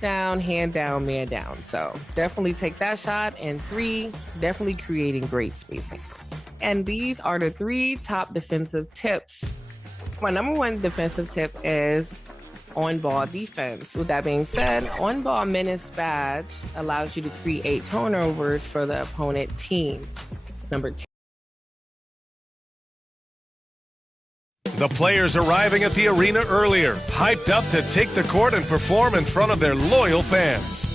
down, hand down, man down. So definitely take that shot. And 3, definitely creating great spacing. And these are the 3 top defensive tips. My number 1 defensive tip is on-ball defense. With that being said, on-ball menace badge allows you to create turnovers for the opponent team. Number 2. The players arriving at the arena earlier, hyped up to take the court and perform in front of their loyal fans.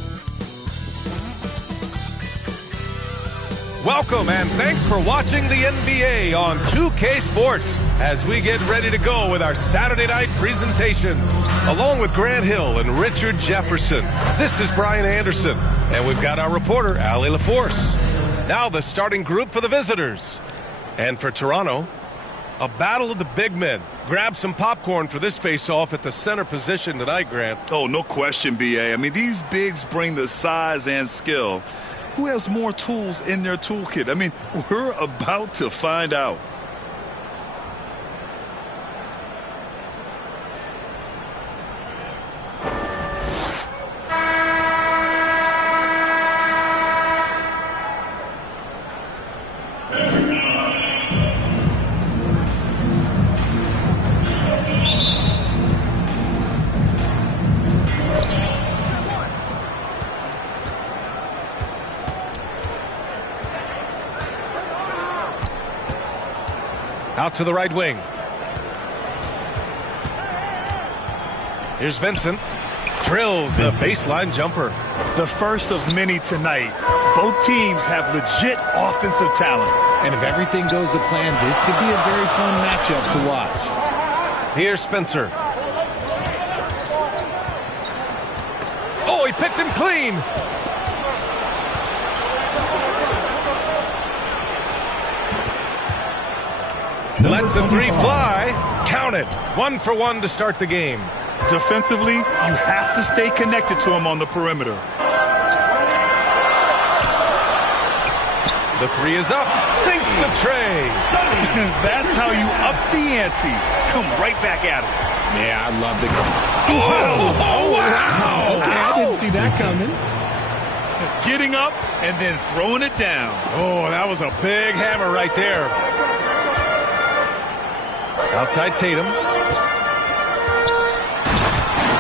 Welcome and thanks for watching the NBA on 2K Sports as we get ready to go with our Saturday night presentation. Along with Grant Hill and Richard Jefferson, this is Brian Anderson, and we've got our reporter, Allie LaForce. Now the starting group for the visitors. And for Toronto, a battle of the big men. Grab some popcorn for this face-off at the center position tonight, Grant. Oh, no question, B.A. I mean, these bigs bring the size and skill. Who has more tools in their toolkit? I mean, we're about to find out. Out to the right wing. Here's Vincent. Drills the baseline jumper. The first of many tonight. Both teams have legit offensive talent. And if everything goes to plan, this could be a very fun matchup to watch. Here's Spencer. Oh, he picked him clean. Lets the 3 fly. Count it. 1 for 1 to start the game. Defensively, you have to stay connected to him on the perimeter. The 3 is up. Sinks the tray. That's how you up the ante. Come right back at him. Yeah, I love the... Oh, wow. Okay, I didn't see that coming. Getting up and then throwing it down. Oh, that was a big hammer right there. Outside Tatum.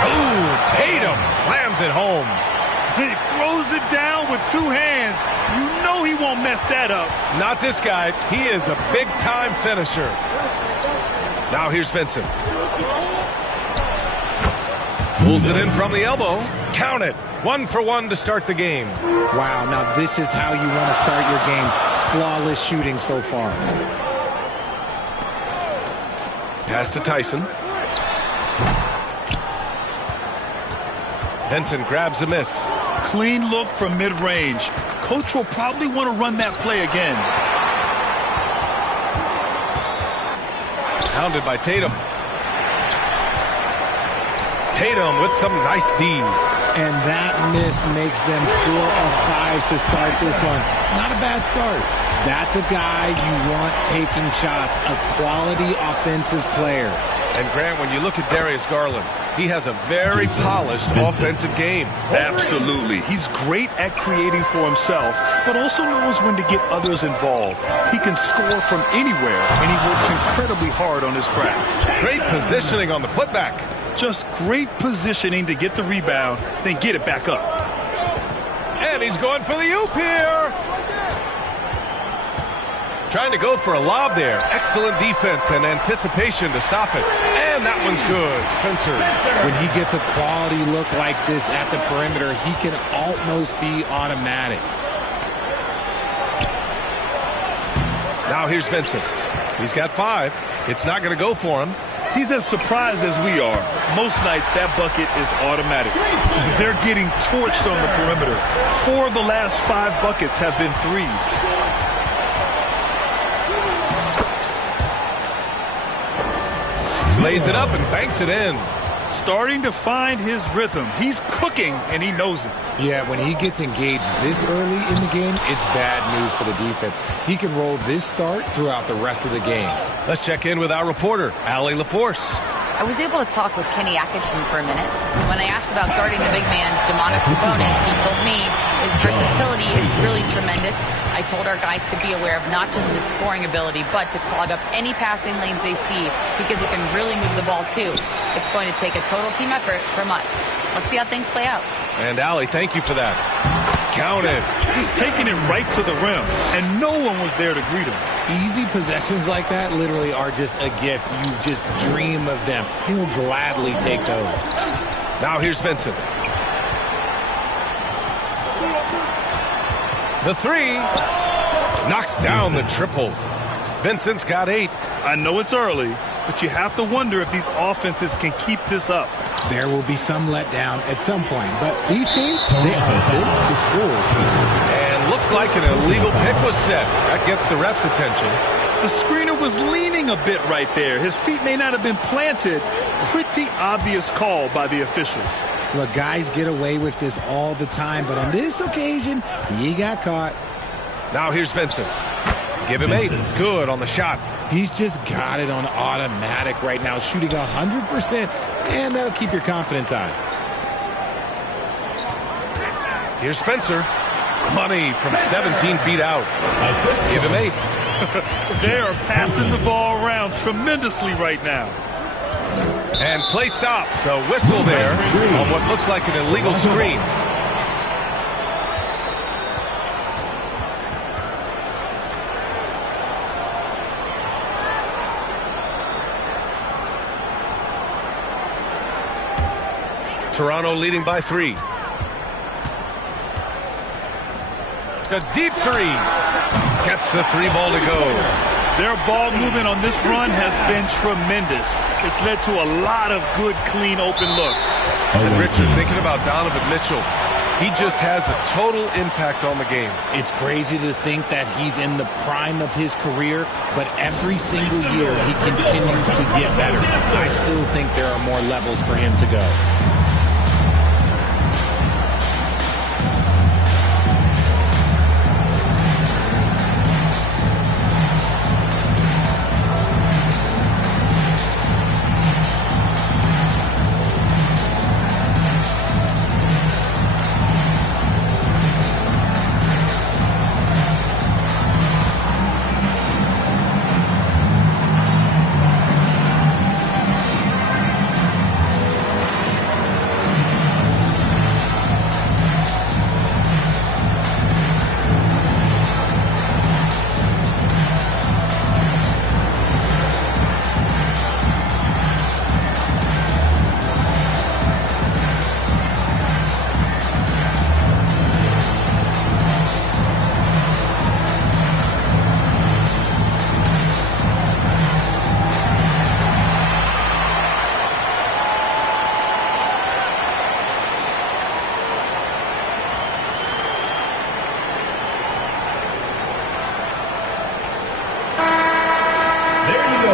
Oh, Tatum slams it home. He throws it down with 2 hands. You know he won't mess that up. Not this guy. He is a big-time finisher. Now here's Vincent. Pulls it in from the elbow. Count it. 1 for 1 to start the game. Wow, now this is how you want to start your games. Flawless shooting so far. Pass to Tyson. Vincent grabs a miss. Clean look from mid-range. Coach will probably want to run that play again. Pounded by Tatum. Tatum with some nice D. And that miss makes them 4 of 5 to start this one. Not a bad start. That's a guy you want taking shots, a quality offensive player. And Grant, when you look at Darius Garland, he has a very polished offensive game. Absolutely. He's great at creating for himself, but also knows when to get others involved. He can score from anywhere, and he works incredibly hard on his craft. Great positioning on the putback. Just great positioning to get the rebound, then get it back up. And he's going for the oop here. Trying to go for a lob there. Excellent defense and anticipation to stop it. And that one's good. Spencer. When he gets a quality look like this at the perimeter, he can almost be automatic. Now here's Vincent. He's got 5. It's not going to go for him. He's as surprised as we are. Most nights, that bucket is automatic. They're getting torched on the perimeter. 4 of the last 5 buckets have been threes. Lays it up and banks it in. Starting to find his rhythm. He's cooking, and he knows it. Yeah, when he gets engaged this early in the game, it's bad news for the defense. He can roll this start throughout the rest of the game. Let's check in with our reporter, Allie LaForce. I was able to talk with Kenny Atkinson for a minute. When I asked about guarding the big man, Domantas Sabonis, he told me his versatility is really tremendous. I told our guys to be aware of not just his scoring ability, but to clog up any passing lanes they see, because he can really move the ball too. It's going to take a total team effort from us. Let's see how things play out. And Allie, thank you for that. Counted. He's taking it right to the rim, and no one was there to greet him. Easy possessions like that literally are just a gift. You just dream of them. He'll gladly take those. Now here's Vincent. The three. Knocks down the triple. Vincent's got 8. I know it's early, but you have to wonder if these offenses can keep this up. There will be some letdown at some point, but these teams, they are built to score. And looks like an illegal pick was set. That gets the ref's attention. The screener was leaning a bit right there. His feet may not have been planted. Pretty obvious call by the officials. Look, guys get away with this all the time, but on this occasion, he got caught. Now here's Vincent. Give him 8. Good on the shot. He's just got it on automatic right now, shooting 100%, and that'll keep your confidence high. Here's Spencer. Money from 17 feet out. Give him 8. They are passing the ball around tremendously right now. And play stops. A whistle there on what looks like an illegal screen. Toronto leading by 3. The deep 3. Gets the 3 ball to go. Their ball movement on this run has been tremendous. It's led to a lot of good, clean, open looks. And Richard, thinking about Donovan Mitchell, he just has a total impact on the game. It's crazy to think that he's in the prime of his career, but every single year he continues to get better. I still think there are more levels for him to go.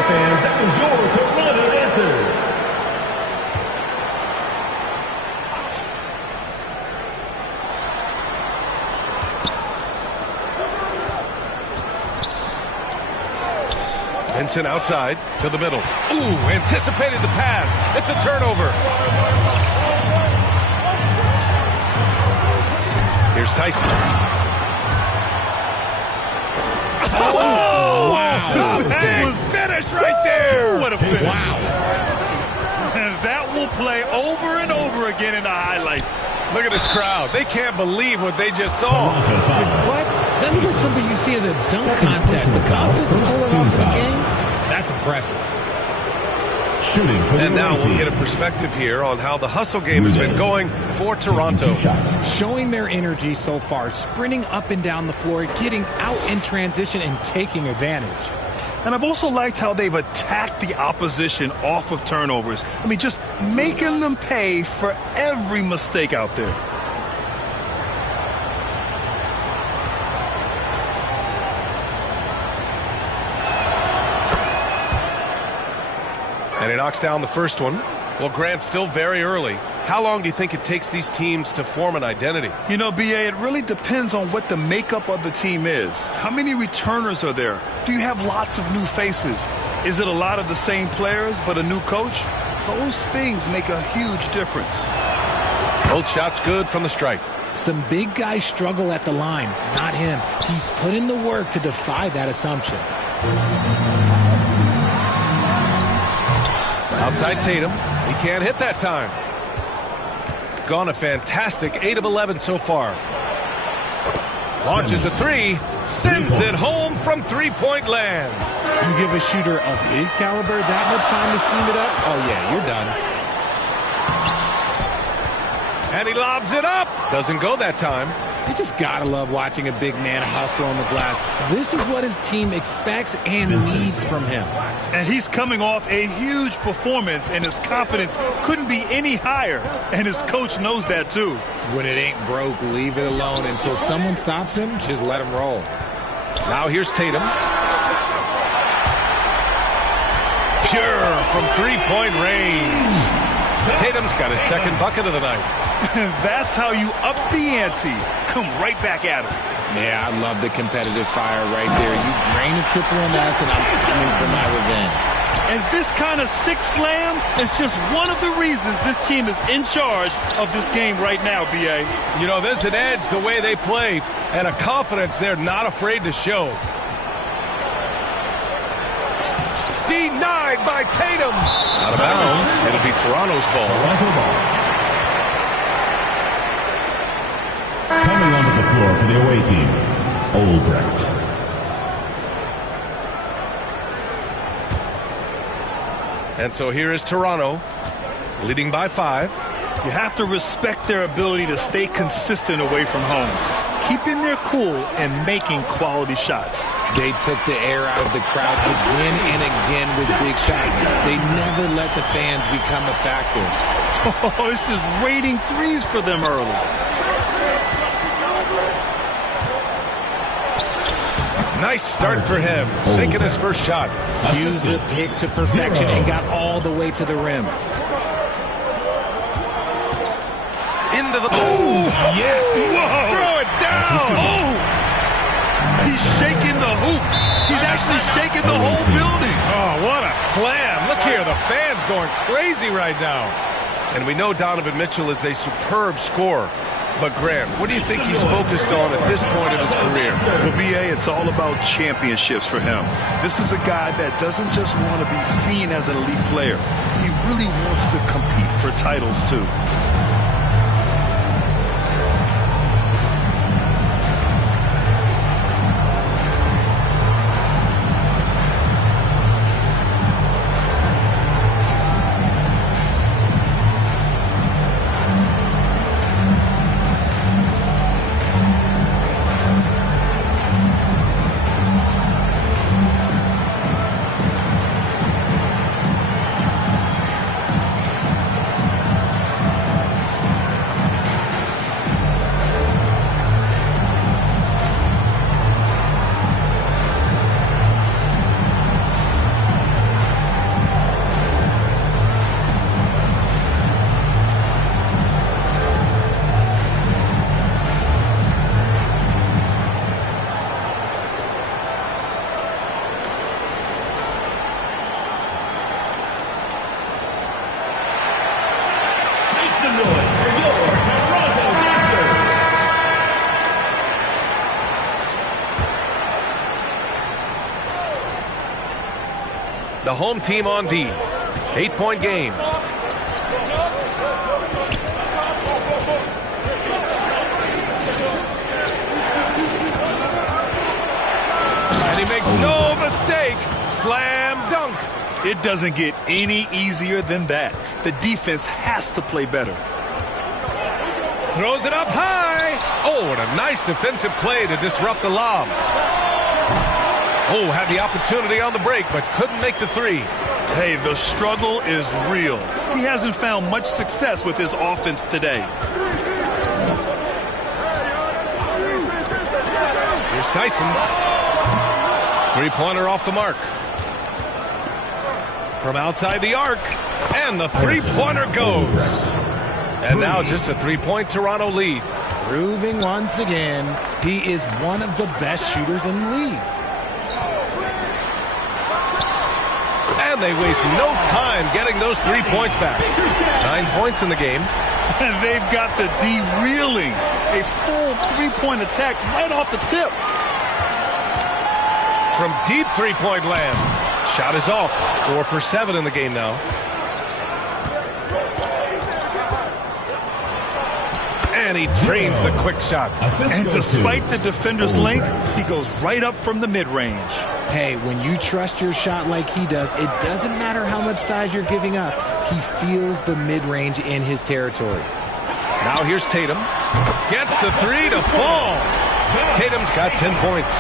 Fans, that was your Toronto answers. Vincent outside to the middle. Ooh, anticipated the pass. It's a turnover. Here's Tyson. Oh, wow. That was finish right there. What a finish. Wow. And that will play over and over again in the highlights. Look at this crowd. They can't believe what they just saw. What? That looks like something you see at a dunk contest. The confidence to pull it off in the game, that's impressive. Shooting for and now we'll get a perspective here on how the hustle game has been going for Toronto. Showing their energy so far, sprinting up and down the floor, getting out in transition and taking advantage. And I've also liked how they've attacked the opposition off of turnovers. I mean, just making them pay for every mistake out there. And he knocks down the first one. Well, Grant, still very early. How long do you think it takes these teams to form an identity? You know, B.A., it really depends on what the makeup of the team is. How many returners are there? Do you have lots of new faces? Is it a lot of the same players but a new coach? Those things make a huge difference. Both shots good from the stripe. Some big guys struggle at the line, not him. He's put in the work to defy that assumption. Outside Tatum. He can't hit that time. Gone a fantastic 8 of 11 so far. Launches a three. Sends it home from three-point land. You give a shooter of his caliber that much time to seam it up? Oh, yeah, you're done. And he lobs it up. Doesn't go that time. You just gotta love watching a big man hustle on the glass. This is what his team expects and needs from him. And he's coming off a huge performance, and his confidence couldn't be any higher. And his coach knows that, too. When it ain't broke, leave it alone. Until someone stops him, just let him roll. Now here's Tatum. Pure from three-point range. Tatum's got his second bucket of the night. That's how you up the ante. Come right back at him. Yeah, I love the competitive fire right there. You drain a triple MS, and I'm coming for my revenge. And this kind of six slam is just one of the reasons this team is in charge of this game right now, B.A. You know, there's an edge the way they play and a confidence they're not afraid to show. Denied by Tatum. Out of bounds. It'll be Toronto's ball. Toronto ball. Coming onto the floor for the away team, Olbrecht. And so here is Toronto, leading by 5. You have to respect their ability to stay consistent away from home, keeping their cool and making quality shots. They took the air out of the crowd again and again with big shots. They never let the fans become a factor. Oh, it's just raining threes for them early. Nice start for him, sinking his first shot. Used the pick to perfection and got all the way to the rim. Into the... Oh, yes! Whoa. Throw it down! Oh! He's shaking the hoop. He's actually shaking the whole building. Oh, what a slam. Look here, the fans going crazy right now. And we know Donovan Mitchell is a superb scorer. But, Grant, what do you think he's focused on at this point in his career? Well, B.A., it's all about championships for him. This is a guy that doesn't just want to be seen as an elite player. He really wants to compete for titles, too. Some noise for your Toronto Raptors. The home team on D. 8-point game. And he makes no mistake. Slam dunk. It doesn't get any easier than that. The defense has to play better. Throws it up high. Oh, and a nice defensive play to disrupt the lob. Oh, had the opportunity on the break, but couldn't make the three. Hey, the struggle is real. He hasn't found much success with his offense today. Here's Tyson. Three-pointer off the mark. From outside the arc, and the three-pointer goes. And now just a three-point Toronto lead. Proving once again, he is one of the best shooters in the league. And And they waste no time getting those 3 points back. 9 points in the game. And they've got the D reeling. A full 3-point attack right off the tip. From deep 3-point land. Shot is off. 4 for 7 in the game now. And he drains the quick shot. And despite the defender's length, he goes right up from the mid-range. Hey, when you trust your shot like he does, it doesn't matter how much size you're giving up. He feels the mid-range in his territory. Now here's Tatum. Gets the 3 to fall. Tatum's got 10 points.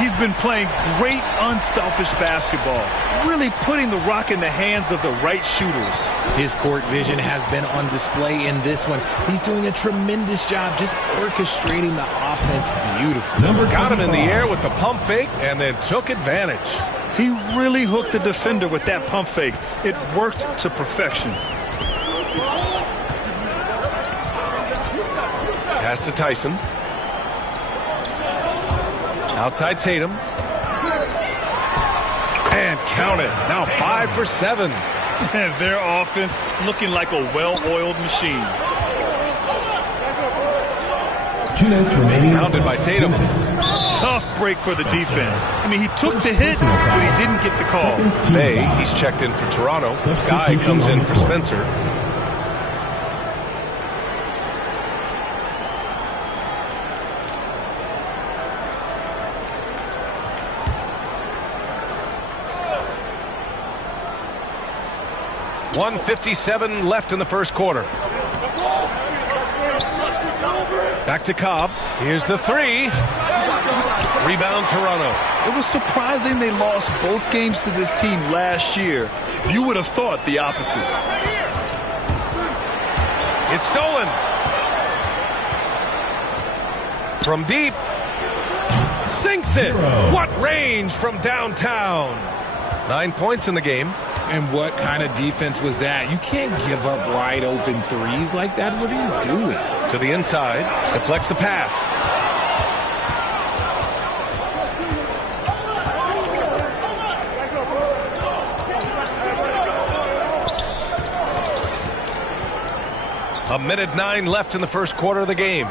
He's been playing great unselfish basketball, really putting the rock in the hands of the right shooters. His court vision has been on display in this one. He's doing a tremendous job just orchestrating the offense beautifully. Got him in the air with the pump fake and then took advantage. He really hooked the defender with that pump fake. It worked to perfection. Pass to Tyson. Outside Tatum. And count it. Now 5 for 7. And their offense looking like a well-oiled machine. 2 minutes remaining. Pounded by Tatum. Tough break for the defense. I mean, he took the hit, but he didn't get the call. May, he's checked in for Toronto. Guy comes in for Spencer. .157 left in the first quarter. Back to Cobb. Here's the 3. Rebound Toronto. It was surprising they lost both games to this team last year. You would have thought the opposite. It's stolen. From deep. Sinks it. What range from downtown. 9 points in the game. And what kind of defense was that? You can't give up wide open threes like that. What are you doing? To the inside. Deflects the pass. A minute 9 left in the first quarter of the game.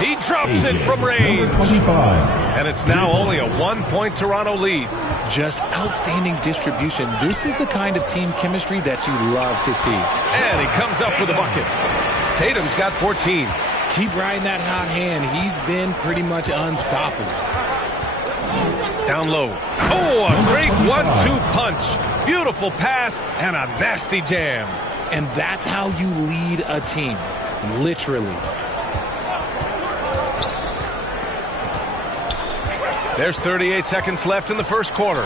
He drops it from range. 25. And it's now only a 1-point Toronto lead. Just outstanding distribution. This is the kind of team chemistry that you love to see. And he comes up with a bucket. Tatum's got 14. Keep riding that hot hand. He's been pretty much unstoppable. Down low. Oh, a great 1-2 punch. Beautiful pass and a nasty jam. And that's how you lead a team. Literally. There's 38 seconds left in the first quarter.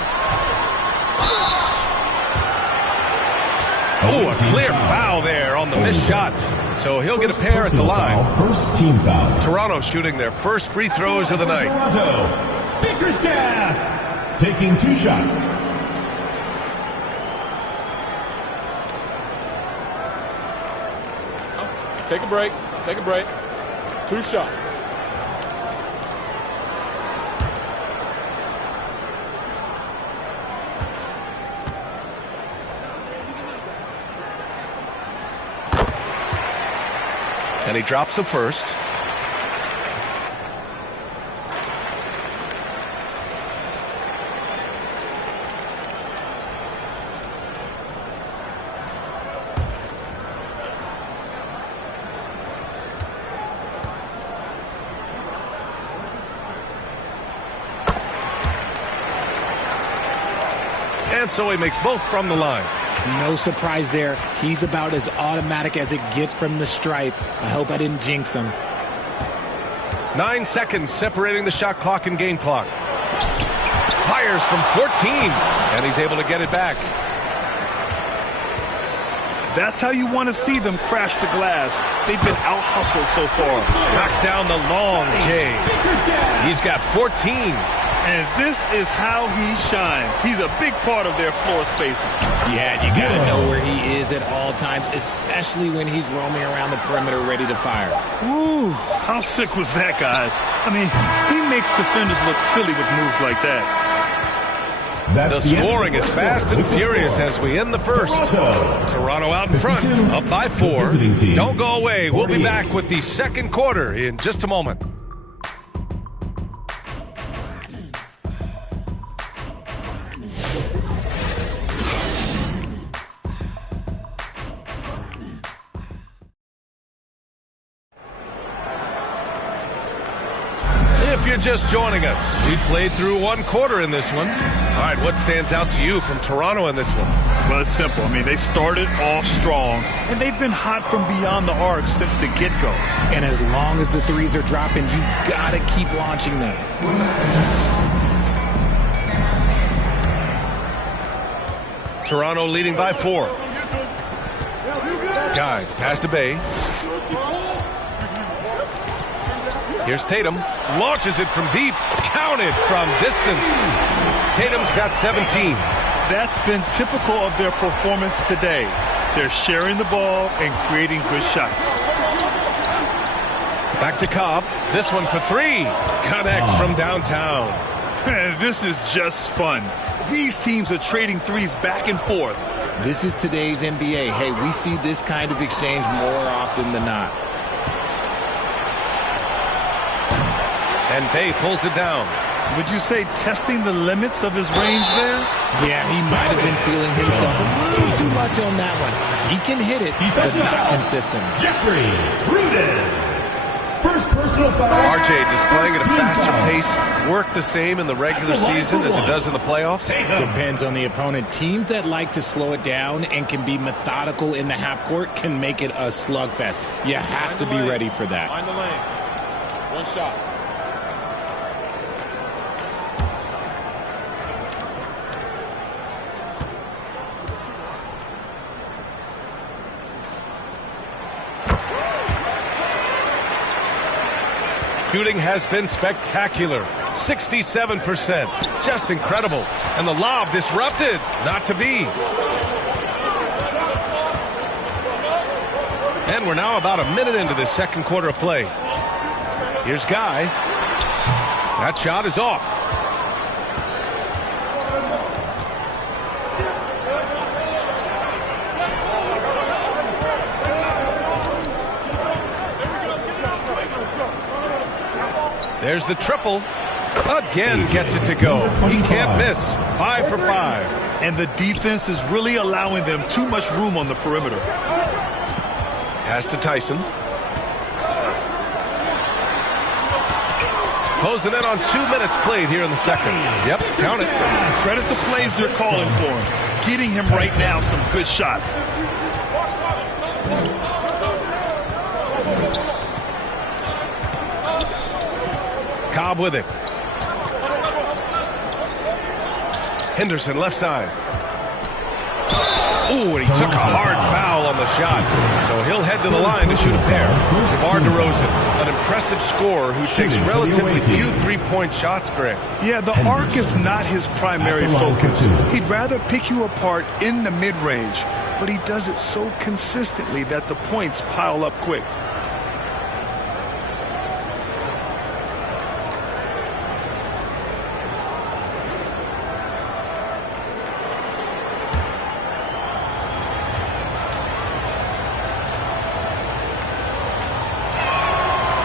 Oh, a clear foul there on the missed shot. So he'll get a pair at the line. First team foul. Toronto shooting their first free throws of the night. Toronto, Bickerstaff taking 2 shots. Take a break. Take a break. 2 shots. And he drops the first. And so he makes both from the line. No surprise there. He's about as automatic as it gets from the stripe. I hope I didn't jinx him. 9 seconds separating the shot clock and game clock. Fires from 14, and he's able to get it back. That's how you want to see them crash the glass. They've been out-hustled so far. Knocks down the long J. He's got 14. And this is how he shines. He's a big part of their floor spacing. Yeah, you got to know where he is at all times, especially when he's roaming around the perimeter ready to fire. Ooh, how sick was that, guys? I mean, he makes defenders look silly with moves like that. The scoring is fast and furious as we end the first. Toronto out in front, up by 4. Don't go away. We'll be back with the second quarter in just a moment. If you're just joining us, we played through one quarter in this one. All right, what stands out to you from Toronto in this one? Well, it's simple. I mean, they started off strong, and they've been hot from beyond the arc since the get-go. And as long as the threes are dropping, you've got to keep launching them. Toronto leading by 4. Guy, pass to Bay. Here's Tatum. Launches it from deep. Counted from distance. Tatum's got 17. That's been typical of their performance today. They're sharing the ball and creating good shots. Back to Cobb. This one for 3. Connects from downtown. This is just fun. These teams are trading threes back and forth. This is today's NBA. Hey, we see this kind of exchange more often than not. And Bay pulls it down. Would you say testing the limits of his range there? Yeah, he might have been feeling himself a little too much on that one. He can hit it, but not consistent. Jeffrey Gruden. First personal foul. RJ displaying at a faster pace. Work the same in the regular season as it does in the playoffs? Depends on the opponent. Teams that like to slow it down and can be methodical in the half court can make it a slugfest. You have to be ready for that. Find the lane. One shot. Shooting has been spectacular. 67%. Just incredible. And the lob disrupted. Not to be. And we're now about a minute into the second quarter of play. Here's Guy. That shot is off. There's the triple. Again gets it to go. He can't miss. 5 for 5. And the defense is really allowing them too much room on the perimeter. Pass to Tyson. Close the net on 2 minutes played here in the second. Yep, count it. Credit the plays they're calling for him. Getting him right now some good shots. Cobb with it. Henderson left side. Ooh, and he took a hard foul on the shot. So he'll head to the line to shoot a pair. DeMar DeRozan, an impressive scorer who takes relatively few three-point shots, Greg. Yeah, the arc is not his primary focus. He'd rather pick you apart in the mid-range, but he does it so consistently that the points pile up quick.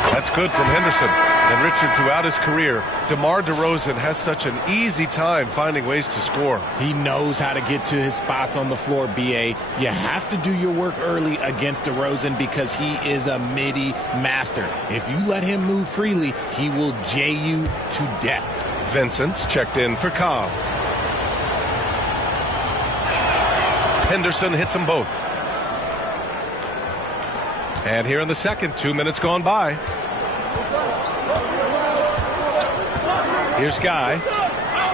That's good from Henderson. And Richard, throughout his career, DeMar DeRozan has such an easy time finding ways to score. He knows how to get to his spots on the floor, BA. You have to do your work early against DeRozan because he is a midi master. If you let him move freely, he will J you to death. Vincent checked in for Cobb. Henderson hits them both. And here in the second, 2 minutes gone by. Here's Guy.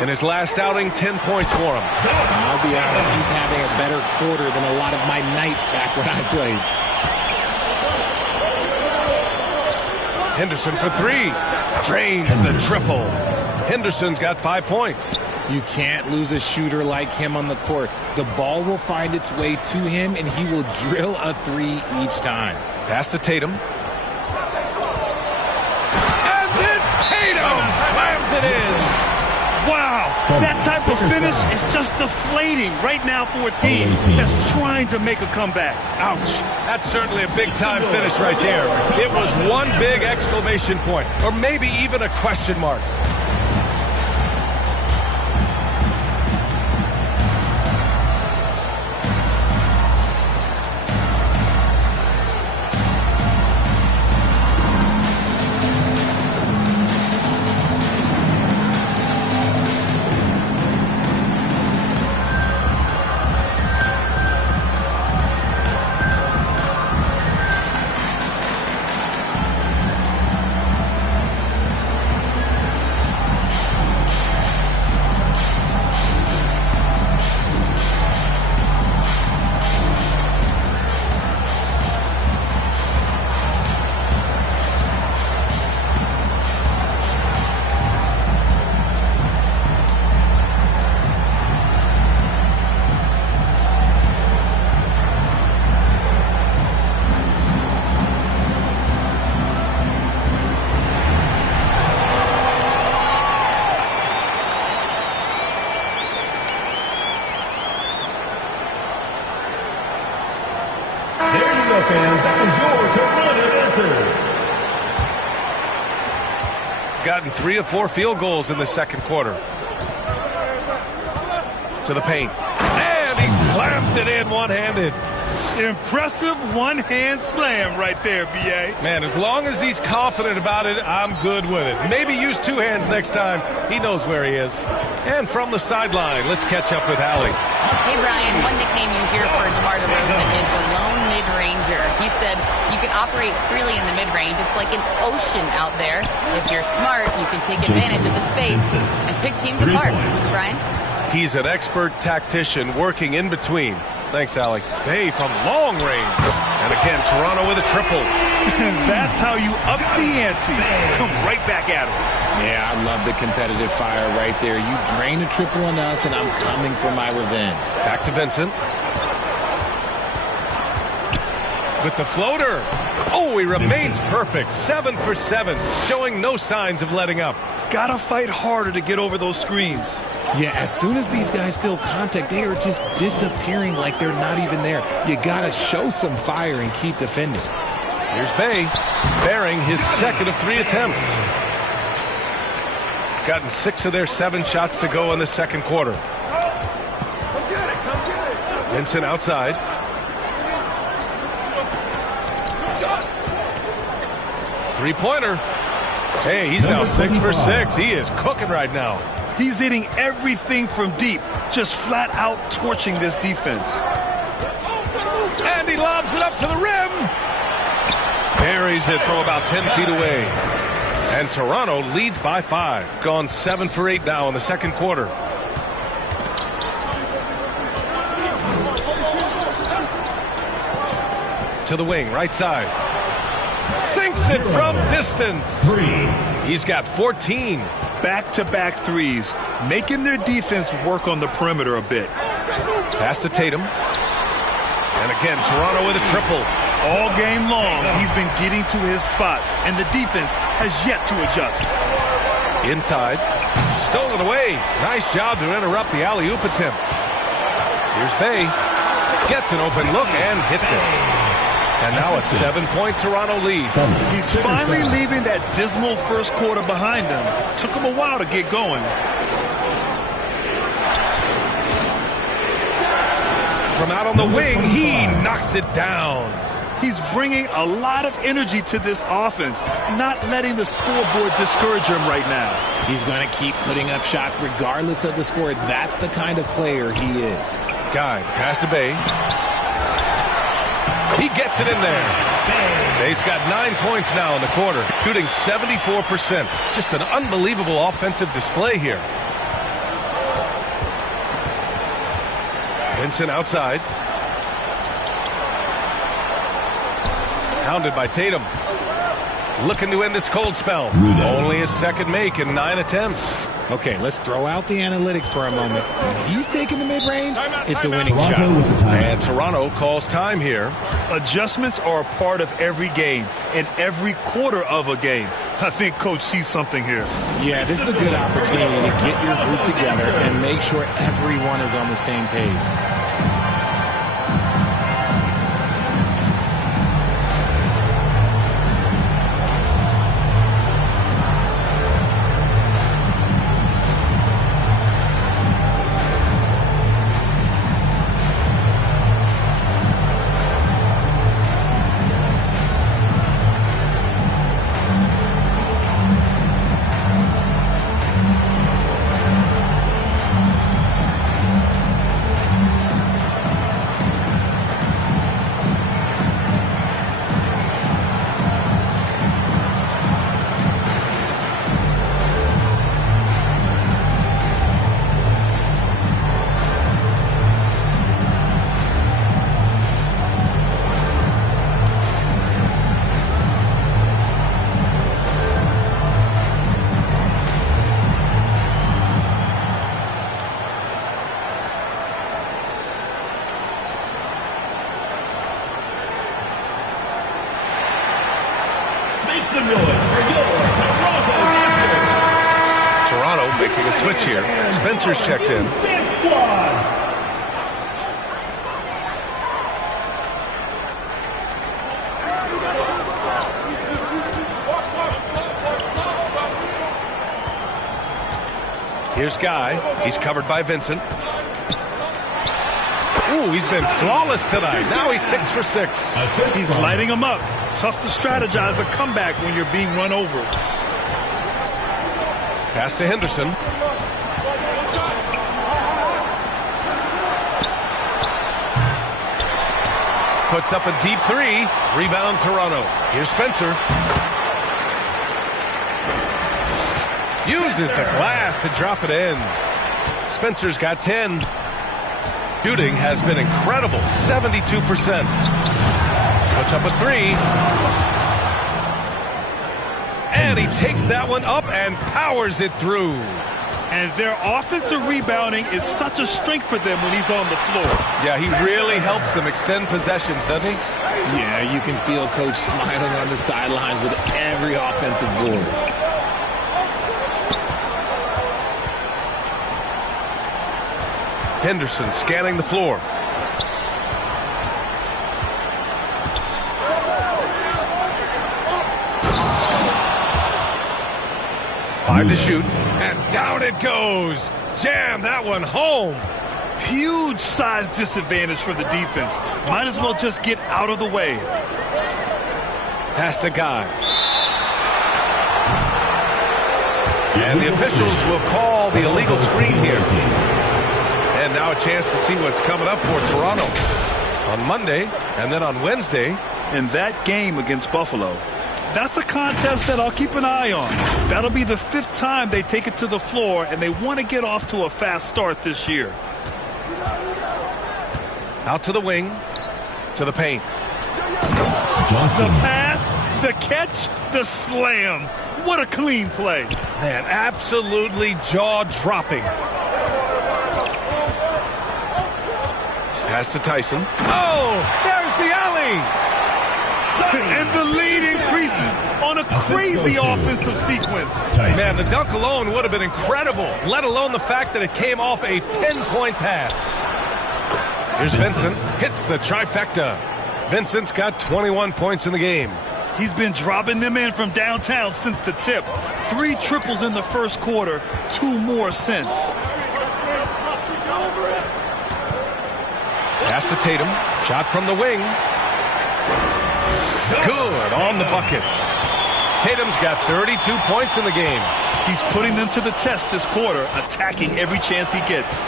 In his last outing, 10 points for him. I'll be honest, he's having a better quarter than a lot of my nights back when I played. Henderson for 3. Drains the triple. Henderson's got 5 points. You can't lose a shooter like him on the court. The ball will find its way to him, and he will drill a 3 each time. Pass to Tatum. And then Tatum slams it in. Wow, that type of finish is just deflating right now for a team that's trying to make a comeback. Ouch. That's certainly a big-time finish right there. It was one big exclamation point, or maybe even a question mark. Fans, that was your Toronto answer. Gotten 3 of 4 field goals in the second quarter. To the paint. And he slams it in one-handed. Impressive one-hand slam right there, B.A. Man, as long as he's confident about it, I'm good with it. Maybe use 2 hands next time. He knows where he is. And from the sideline, let's catch up with Allie. Hey, Brian, one nickname you hear for DeMar DeRozan is the lone mid-ranger. He said you can operate freely in the mid-range. It's like an ocean out there. If you're smart, you can take advantage of the space and pick teams apart. Brian? He's an expert tactician working in between. Thanks, Allie. Bay from long range. And again, Toronto with a triple. That's how you up the ante. Come right back at him. Yeah, I love the competitive fire right there. You drain a triple on us, and I'm coming for my revenge. Back to Vincent. With the floater. Oh, he remains perfect. 7 for 7, showing no signs of letting up. Gotta fight harder to get over those screens. Yeah, as soon as these guys feel contact, they are just disappearing like they're not even there. You gotta show some fire and keep defending. Here's Bay, bearing his second of 3 attempts. Gotten 6 of their 7 shots to go in the second quarter. Vincent outside. Three-pointer. Hey, he's now 6 for 6. He is cooking right now. He's hitting everything from deep, just flat out torching this defense. And he lobs it up to the rim. Buries it from about 10 feet away. And Toronto leads by 5. Gone 7 for 8 now in the second quarter. To the wing, right side. Sinks it from distance. 3. He's got 14. Back-to-back threes, making their defense work on the perimeter a bit. Pass to Tatum. And again, Toronto with a triple. All game long, he's been getting to his spots, and the defense has yet to adjust. Inside. Stolen away. Nice job to interrupt the alley-oop attempt. Here's Bay. Gets an open look and hits it. And now a 7-point Toronto lead. He's finally leaving that dismal first quarter behind him. Took him a while to get going. From out on the wing, he knocks it down. He's bringing a lot of energy to this offense, not letting the scoreboard discourage him right now. He's going to keep putting up shots regardless of the score. That's the kind of player he is. Guy, pass to Bay. He gets it in there. Bay's got 9 points now in the quarter, shooting 74%. Just an unbelievable offensive display here. Vincent outside. Hounded by Tatum. Looking to end this cold spell. Only his second make in 9 attempts. Okay, let's throw out the analytics for a moment. When he's taking the mid-range, it's a winning Toronto shot. with the time. And Toronto calls time here. Adjustments are a part of every game and every quarter of a game. I think Coach sees something here. Yeah, this is a good opportunity to get your group together and make sure everyone is on the same page. Make some noise for your Toronto Raptors. Toronto making a switch here. Spencer's checked in. Here's Guy. He's covered by Vincent. Ooh, he's been flawless tonight. Now he's 6 for 6. He's lighting them up. Tough to strategize a comeback when you're being run over. Pass to Henderson. Puts up a deep three. Rebound Toronto. Here's Spencer. Uses the glass to drop it in. Spencer's got 10. Shooting has been incredible, 72%. Puts up a three. And he takes that one up and powers it through. And their offensive rebounding is such a strength for them when he's on the floor. Yeah, he really helps them extend possessions, doesn't he? Yeah, you can feel Coach smiling on the sidelines with every offensive board. Henderson scanning the floor. Five to shoot, and down it goes. Jam that one home. Huge size disadvantage for the defense. Might as well just get out of the way. Pass to Guy. And the officials will call the illegal screen here. And now a chance to see what's coming up for Toronto on Monday and then on Wednesday. In that game against Buffalo, that's a contest that I'll keep an eye on. That'll be the 5th time they take it to the floor, and they want to get off to a fast start this year. Out to the wing, to the paint. The pass, the catch, the slam. What a clean play. Man, absolutely jaw-dropping. Pass to Tyson. Oh, there's the alley. And the lead increases on a crazy offensive sequence. Man, the dunk alone would have been incredible, let alone the fact that it came off a pinpoint pass. Here's Vincent, hits the trifecta. Vincent's got 21 points in the game. He's been dropping them in from downtown since the tip. 3 triples in the first quarter, 2 more since. Pass to Tatum, shot from the wing. Good on the bucket. Tatum's got 32 points in the game. He's putting them to the test this quarter, attacking every chance he gets.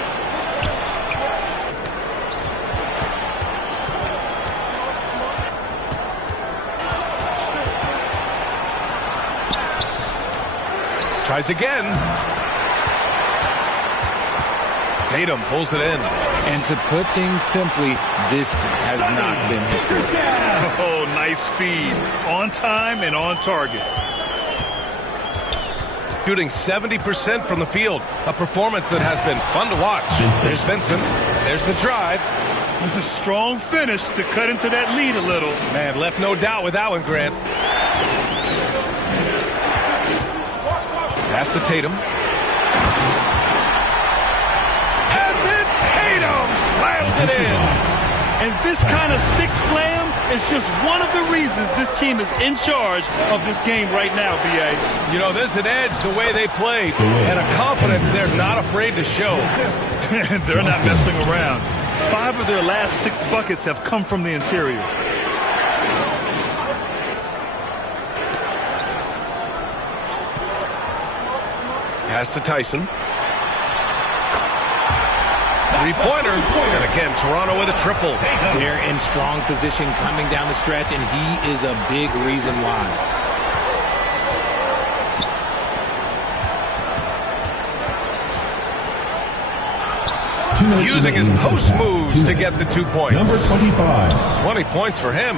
Tries again. Tatum pulls it in. And to put things simply, this has not been history. Oh, nice feed. On time and on target. shooting 70% from the field. A performance that has been fun to watch. There's Vincent. There's the drive. A strong finish to cut into that lead a little. Man, left no doubt with that one, Grant. Pass to Tatum. And then Tatum slams it in. And this kind of six slam is just one of the reasons this team is in charge of this game right now, B.A. You know, there's an edge the way they play and a confidence they're not afraid to show. They're not messing around. 5 of their last 6 buckets have come from the interior. Pass to Tyson. Three-pointer. And again, Toronto with a triple. They're in strong position coming down the stretch, and he is a big reason why. Using his post moves to get the 2 points. Number 25. 20 points for him.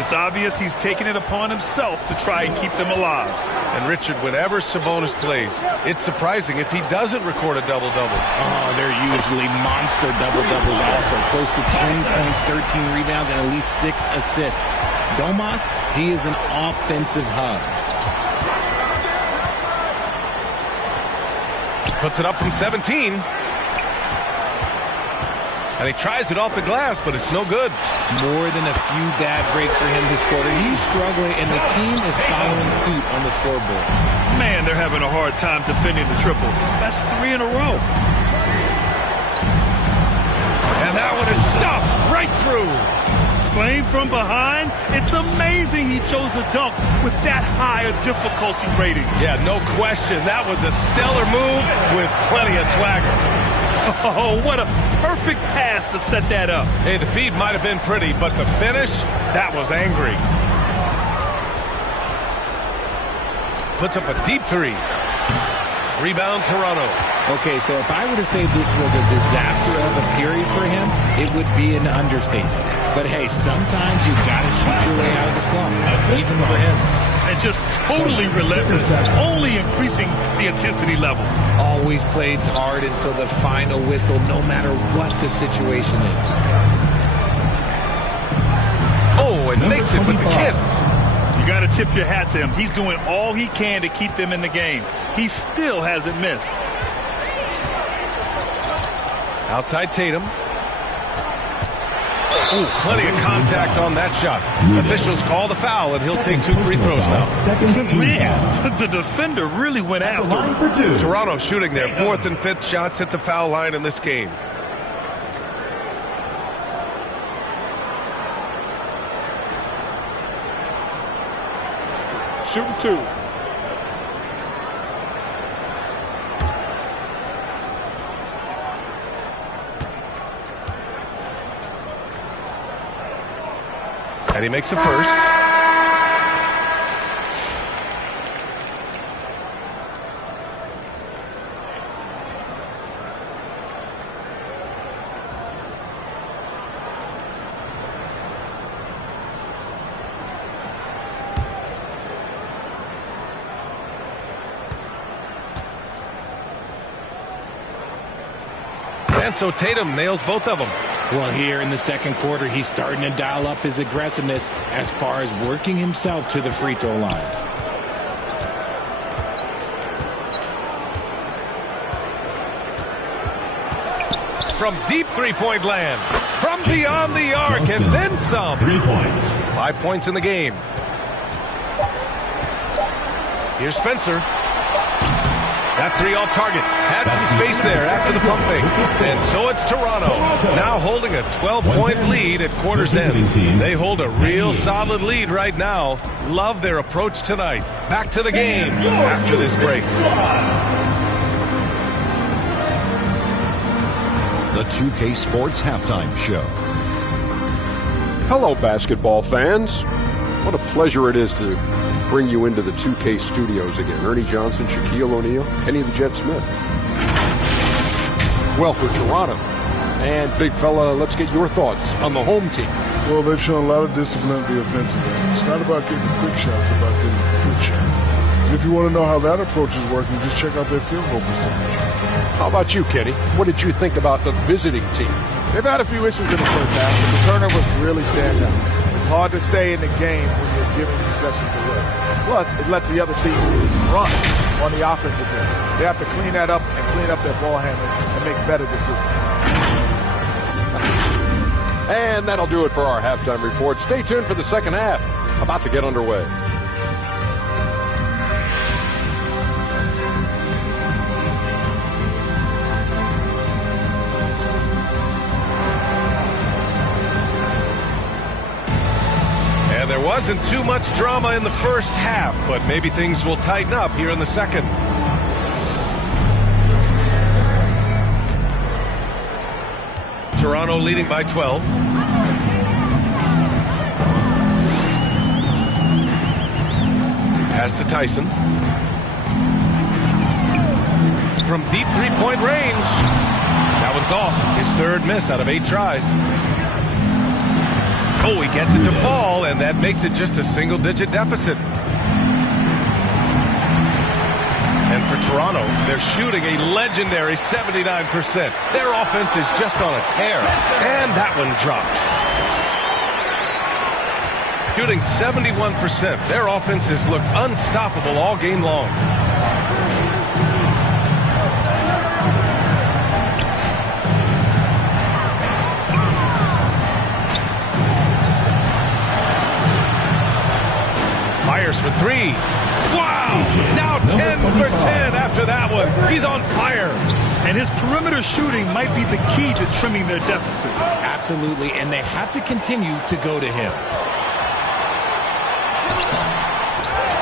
It's obvious he's taking it upon himself to try and keep them alive. And Richard, whenever Sabonis plays, it's surprising if he doesn't record a double-double. Oh, they're usually monster double-doubles also. Close to 20 points, 13 rebounds, and at least 6 assists. Domas, he is an offensive hub. Puts it up from 17. And he tries it off the glass, but it's no good. More than a few bad breaks for him this quarter. He's struggling, and the team is following suit on the scoreboard. Man, they're having a hard time defending the triple. That's 3 in a row. And that one is stuffed right through. Playing from behind, it's amazing he chose a dunk with that high a difficulty rating. Yeah, no question. That was a stellar move with plenty of swagger. Oh, what a perfect pass to set that up. Hey, the feed might have been pretty, but the finish, that was angry. Puts up a deep 3. Rebound, Toronto. Okay, so if I were to say this was a disaster of a period for him, it would be an understatement. But hey, sometimes you gotta shoot your way out of the slump, even for him. And just totally relentless, only increasing the intensity level. Always plays hard until the final whistle, no matter what the situation is. Oh, and makes it with the kiss. You got to tip your hat to him. He's doing all he can to keep them in the game. He still hasn't missed. Outside Tatum. Ooh, plenty of contact on that shot. Officials call the foul, and he'll take 2 free throws now. Man, the defender really went after him. Toronto shooting their 4th and 5th shots at the foul line in this game. Shooting 2. And he makes a first. And so Tatum nails both of them. Well, here in the second quarter, he's starting to dial up his aggressiveness as far as working himself to the free throw line. From deep three-point land, from beyond the arc, and then some. 3 points. 5 points in the game. Here's Spencer. That 3 off target. Had some space there after the pump fake. And so it's Toronto, now holding a 12-point lead at quarter's end. They hold a real solid lead right now. Love their approach tonight. Back to the game after this break. The 2K Sports Halftime Show. Hello, basketball fans. What a pleasure it is to bring you into the 2K studios again. Ernie Johnson, Shaquille O'Neal, Kenny the Jet Smith. Well, for Toronto. And, big fella, let's get your thoughts on the home team. Well, they've shown a lot of discipline at the offensive end. It's not about getting quick shots, it's about getting good shots. If you want to know how that approach is working, just check out their field goal percentage. How about you, Kenny? What did you think about the visiting team? They've had a few issues in the first half, but the turnovers really stand out. It's hard to stay in the game when you're giving possessions away. Plus, it lets the other team run on the offensive end. They have to clean that up and clean up their ball handling and make better decisions. And that'll do it for our halftime report. Stay tuned for the second half. About to get underway. And there wasn't too much drama in the first half, but maybe things will tighten up here in the second. Toronto leading by 12. Pass to Tyson. From deep three-point range. That one's off. His third miss out of 8 tries. Oh, he gets it to fall, and that makes it just a single-digit deficit. And for Toronto, they're shooting a legendary 79%. Their offense is just on a tear. And that one drops. Shooting 71%. Their offense has looked unstoppable all game long. Fires for 3. Wow! Now 10 for 10 after that one. He's on fire. And his perimeter shooting might be the key to trimming their deficit. Absolutely, and they have to continue to go to him.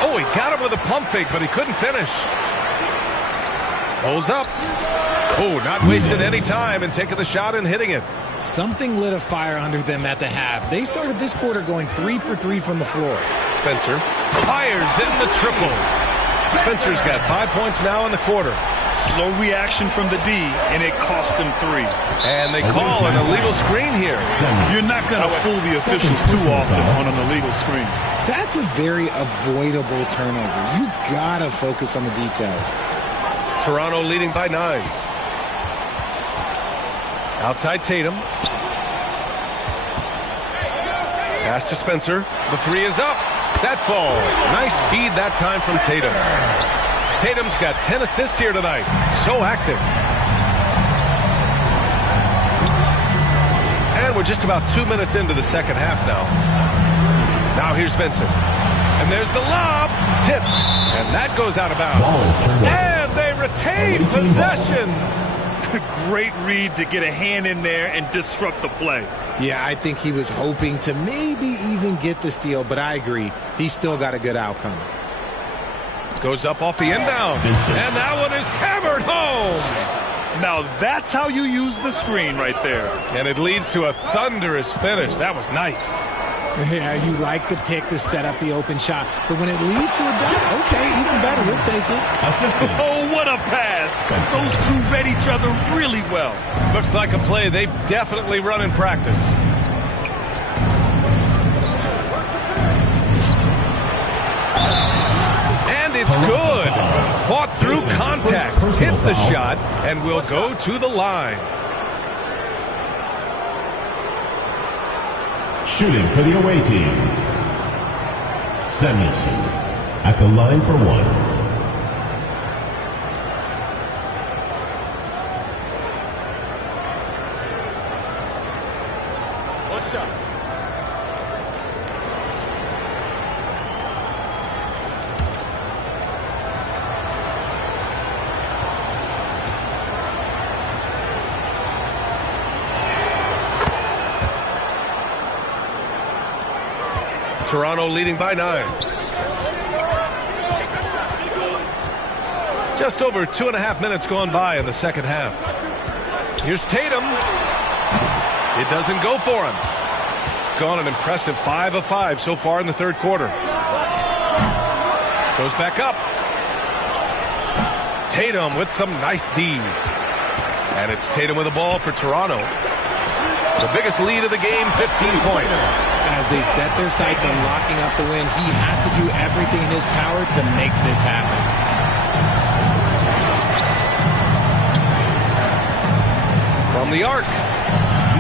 Oh, he got him with a pump fake, but he couldn't finish. Pulls up. Oh, not wasting any time and taking the shot and hitting it. Something lit a fire under them at the half. They started this quarter going 3 for 3 from the floor. Spencer fires in the triple. Spencer's got 5 points now in the quarter. Slow reaction from the D, and it cost them 3. And they call an illegal screen here. You're not going to fool the officials too often on an illegal screen. That's a very avoidable turnover. You got to focus on the details. Toronto leading by 9. Outside Tatum. Pass to Spencer. The 3 is up. That falls. Nice feed that time from Tatum. Tatum's got 10 assists here tonight. So active. And we're just about 2 minutes into the second half now. Now here's Vincent. And there's the lob. Tipped. And that goes out of bounds. And they retain possession. Great read to get a hand in there and disrupt the play. Yeah, I think he was hoping to maybe even get the steal, but I agree. He's still got a good outcome. Goes up off the inbound. And that one is hammered home. Now that's how you use the screen right there. And it leads to a thunderous finish. That was nice. Yeah, you like the pick to set up the open shot. But when it leads to a dunk, okay, even better. We'll take it. Oh, what a pass. Those two read each other really well. Looks like a play they definitely run in practice. And it's good. Fought through contact. Hit the shot and will go to the line. Shooting for the away team, Samuelson at the line for 1. One shot. Toronto leading by 9. Just over 2.5 minutes gone by in the second half. Here's Tatum. It doesn't go for him. Gone an impressive 5 of 5 so far in the third quarter. Goes back up. Tatum with some nice D. And it's Tatum with the ball for Toronto. The biggest lead of the game, 15 points. As they set their sights on locking up the win, he has to do everything in his power to make this happen. From the arc.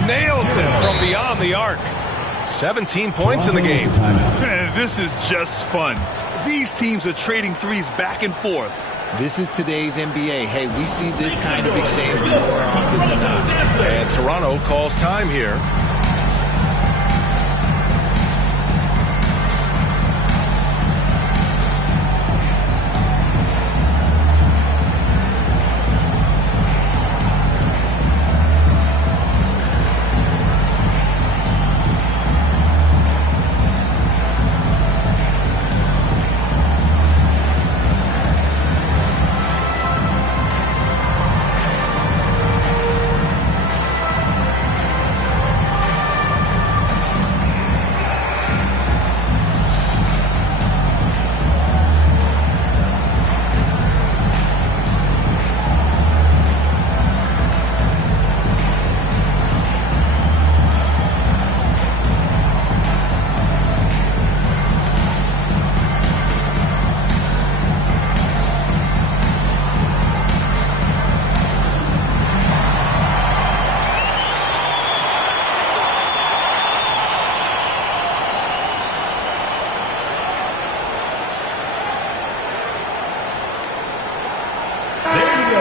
Nails it from beyond the arc. 17 points in the game. Man, this is just fun. These teams are trading threes back and forth. This is today's NBA. Hey, we see this kind of exchange more often than not. And Toronto calls time here.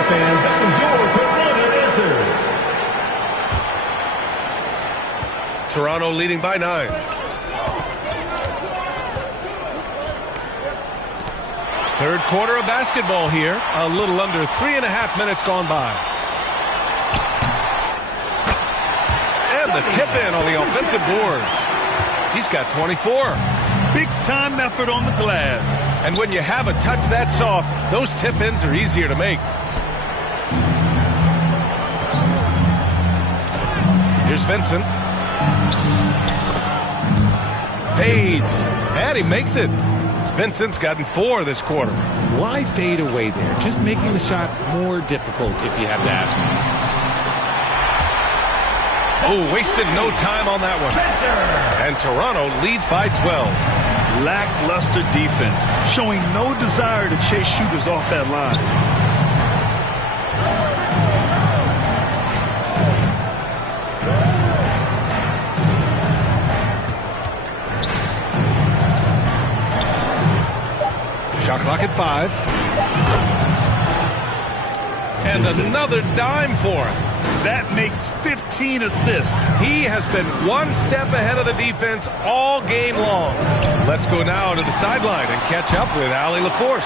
Fans, that was your Toronto answer. Toronto leading by 9. Third quarter of basketball here. A little under 3.5 minutes gone by. And the tip in on the offensive boards. He's got 24. Big time effort on the glass. And when you have a touch that soft, those tip ins are easier to make. Here's Vincent. Fades. And he makes it. Vincent's gotten 4 this quarter. Why fade away there? Just making the shot more difficult, if you have to ask me. Oh, wasted no time on that one. And Toronto leads by 12. Lackluster defense, showing no desire to chase shooters off that line. Shot clock at 5. And another dime for him. That makes 15 assists. He has been one step ahead of the defense all game long. Let's go now to the sideline and catch up with Allie LaForce.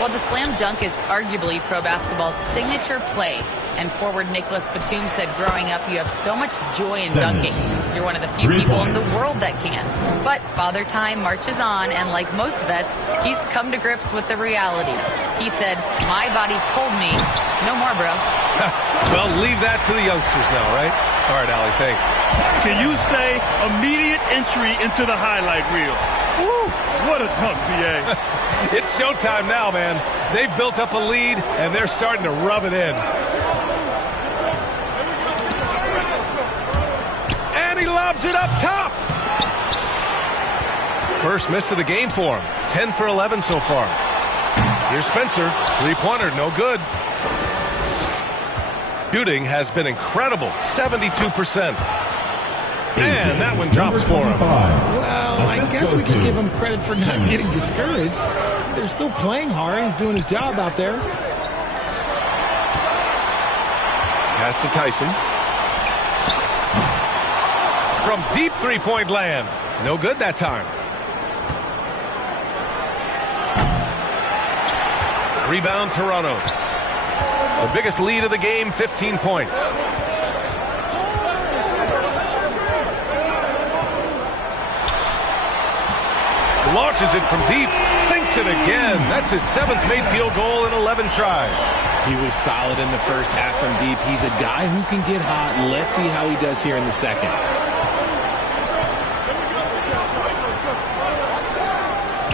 Well, the slam dunk is arguably pro basketball's signature play. And forward Nicholas Batum said growing up you have so much joy in dunking. You're one of the few people in the world that can. But Father Time marches on, and like most vets, he's come to grips with the reality. He said, my body told me, no more, bro. Well, leave that to the youngsters now, right? All right, Allie, thanks. Can you say immediate entry into the highlight reel? Woo, what a dunk, PA. It's showtime now, man. They've built up a lead, and they're starting to rub it in. And he lobs it up top. First miss of the game for him. 10 for 11 so far. Here's Spencer. Three-pointer, no good. Shooting has been incredible, 72%. And that one drops for him. Well, I guess we can give him credit for not getting discouraged. They're still playing hard. He's doing his job out there. Pass to Tyson. From deep three-point land. No good that time. Rebound Toronto. The biggest lead of the game, 15 points. Launches it from deep, sinks it again. That's his 7th made field goal in 11 tries. He was solid in the first half from deep. He's a guy who can get hot. Let's see how he does here in the second.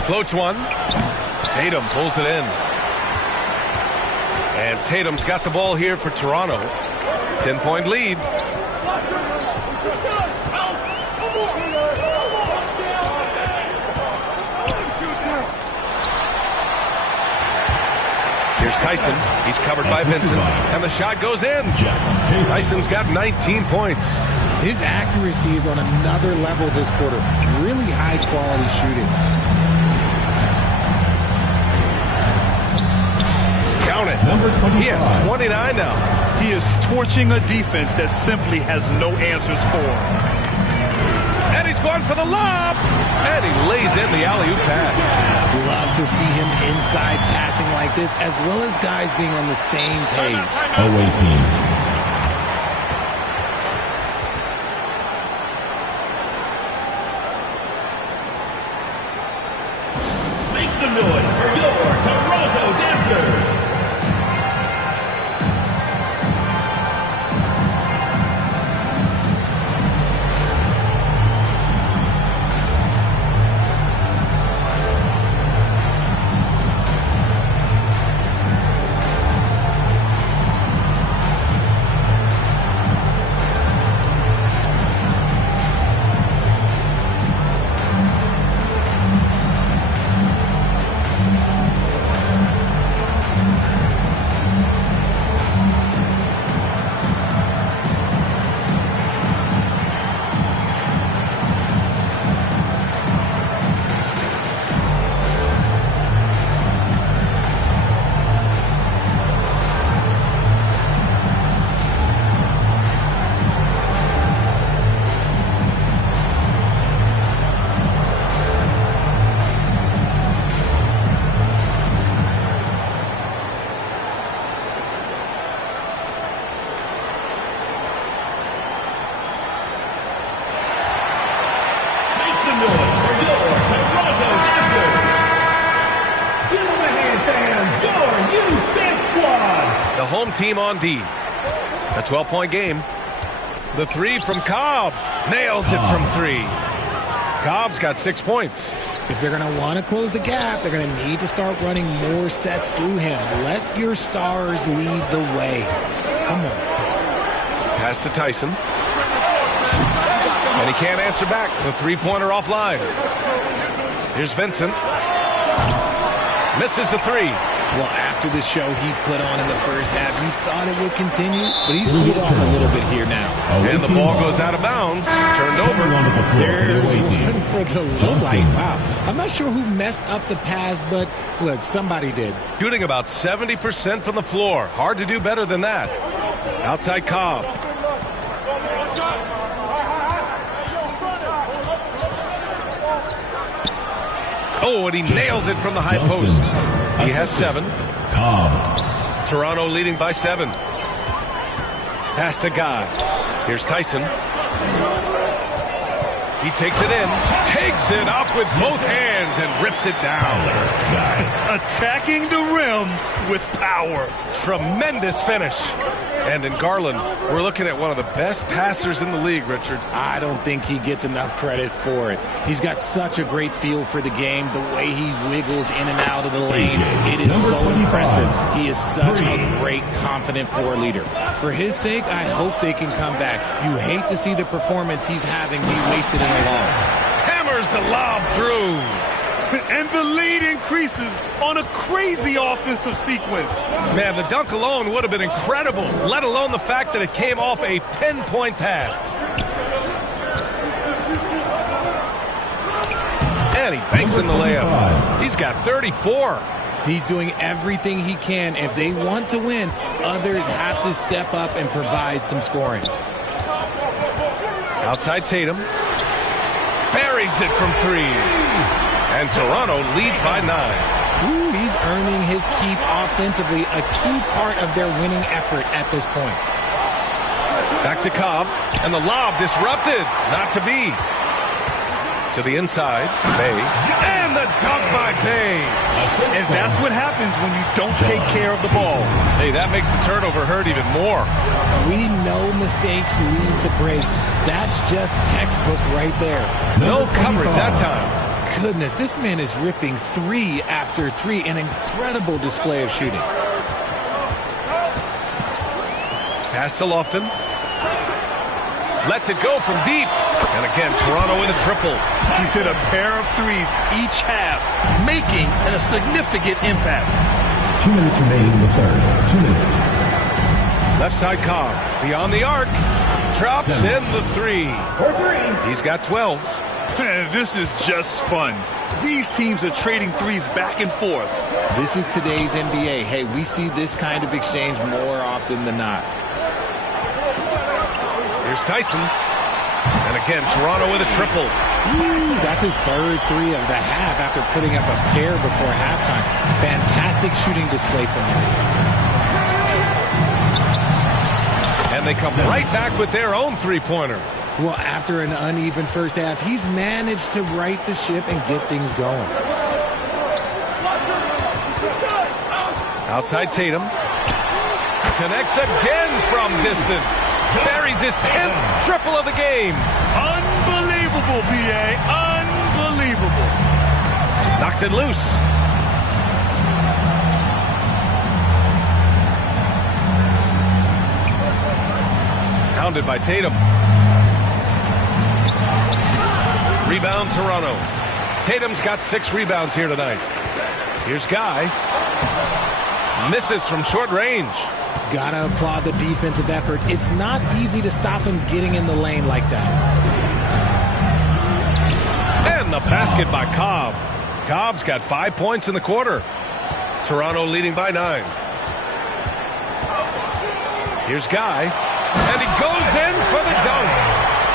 Floats one. Tatum pulls it in. And Tatum's got the ball here for Toronto. 10-point lead. Here's Tyson. He's covered by Vincent. And the shot goes in. Tyson's got 19 points. His accuracy is on another level this quarter. Really high-quality shooting. Count it. He has 29 now. He is torching a defense that simply has no answers for him. And he's going for the lob. And he lays in the alley-oop pass. Love to see him inside passing like this, as well as guys being on the same page. Away team. Make some noise for your Toronto Dancers. Home team on D. A 12-point game. The three from Cobb. Nails it from three. Cobb's got 6 points. If they're going to want to close the gap, they're going to need to start running more sets through him. Let your stars lead the way. Come on. Pass to Tyson. And he can't answer back. The three-pointer offline. Here's Vincent. Misses the three. Well, after the show he put on in the first half, you thought it would continue, but he's cooled off a little bit here now. And the ball goes out of bounds. Turned over. There's one for the low light. Wow. I'm not sure who messed up the pass, but look, somebody did. Shooting about 70% from the floor. Hard to do better than that. Outside Cobb. Oh, and he nails it from the high post. He has 7. Toronto leading by 7. Pass to Guy. Here's Tyson. He takes it in. Takes it up with both hands and rips it down. Attacking the rim with power. Tremendous finish. And in Garland, we're looking at one of the best passers in the league, Richard. I don't think he gets enough credit for it. He's got such a great feel for the game, the way he wiggles in and out of the lane. It is so impressive. He is such a great, confident floor leader. For his sake, I hope they can come back. You hate to see the performance he's having be wasted in a loss. Hammers the lob through. And the lead increases on a crazy offensive sequence. Man, the dunk alone would have been incredible, let alone the fact that it came off a pinpoint pass. And he banks in the layup. He's got 34. He's doing everything he can. If they want to win, others have to step up and provide some scoring. Outside Tatum. Buries it from 3. And Toronto leads by 9. Ooh, he's earning his keep offensively, a key part of their winning effort at this point. Back to Cobb, and the lob disrupted. Not to be. To the inside, Bay. And the dunk by Bay. And that's what happens when you don't take care of the ball. Hey, that makes the turnover hurt even more. We know mistakes lead to breaks. That's just textbook right there. No coverage that time. Goodness, this man is ripping 3 after 3. An incredible display of shooting. Pass to Lofton. Lets it go from deep. And again, Toronto with a triple. He's hit a pair of threes each half, making a significant impact. 2 minutes remaining in the third. 2 minutes. Left side Cobb. Beyond the arc. Drops in the three. He's got 12. This is just fun. These teams are trading threes back and forth. This is today's NBA. Hey, we see this kind of exchange more often than not. Here's Tyson. And again, Toronto with a triple. Ooh, that's his third three of the half after putting up a pair before halftime. Fantastic shooting display from him. And they come right back with their own three-pointer. Well, after an uneven first half, he's managed to right the ship and get things going. Outside Tatum. Connects again from distance. Buries his 10th triple of the game. Unbelievable, B.A. Unbelievable. Knocks it loose. Hounded by Tatum. Rebound Toronto. Tatum's got 6 rebounds here tonight. Here's Guy. Misses from short range. Gotta applaud the defensive effort. It's not easy to stop him getting in the lane like that. And the basket by Cobb. Cobb's got 5 points in the quarter. Toronto leading by 9. Here's Guy. And he goes in for the dunk.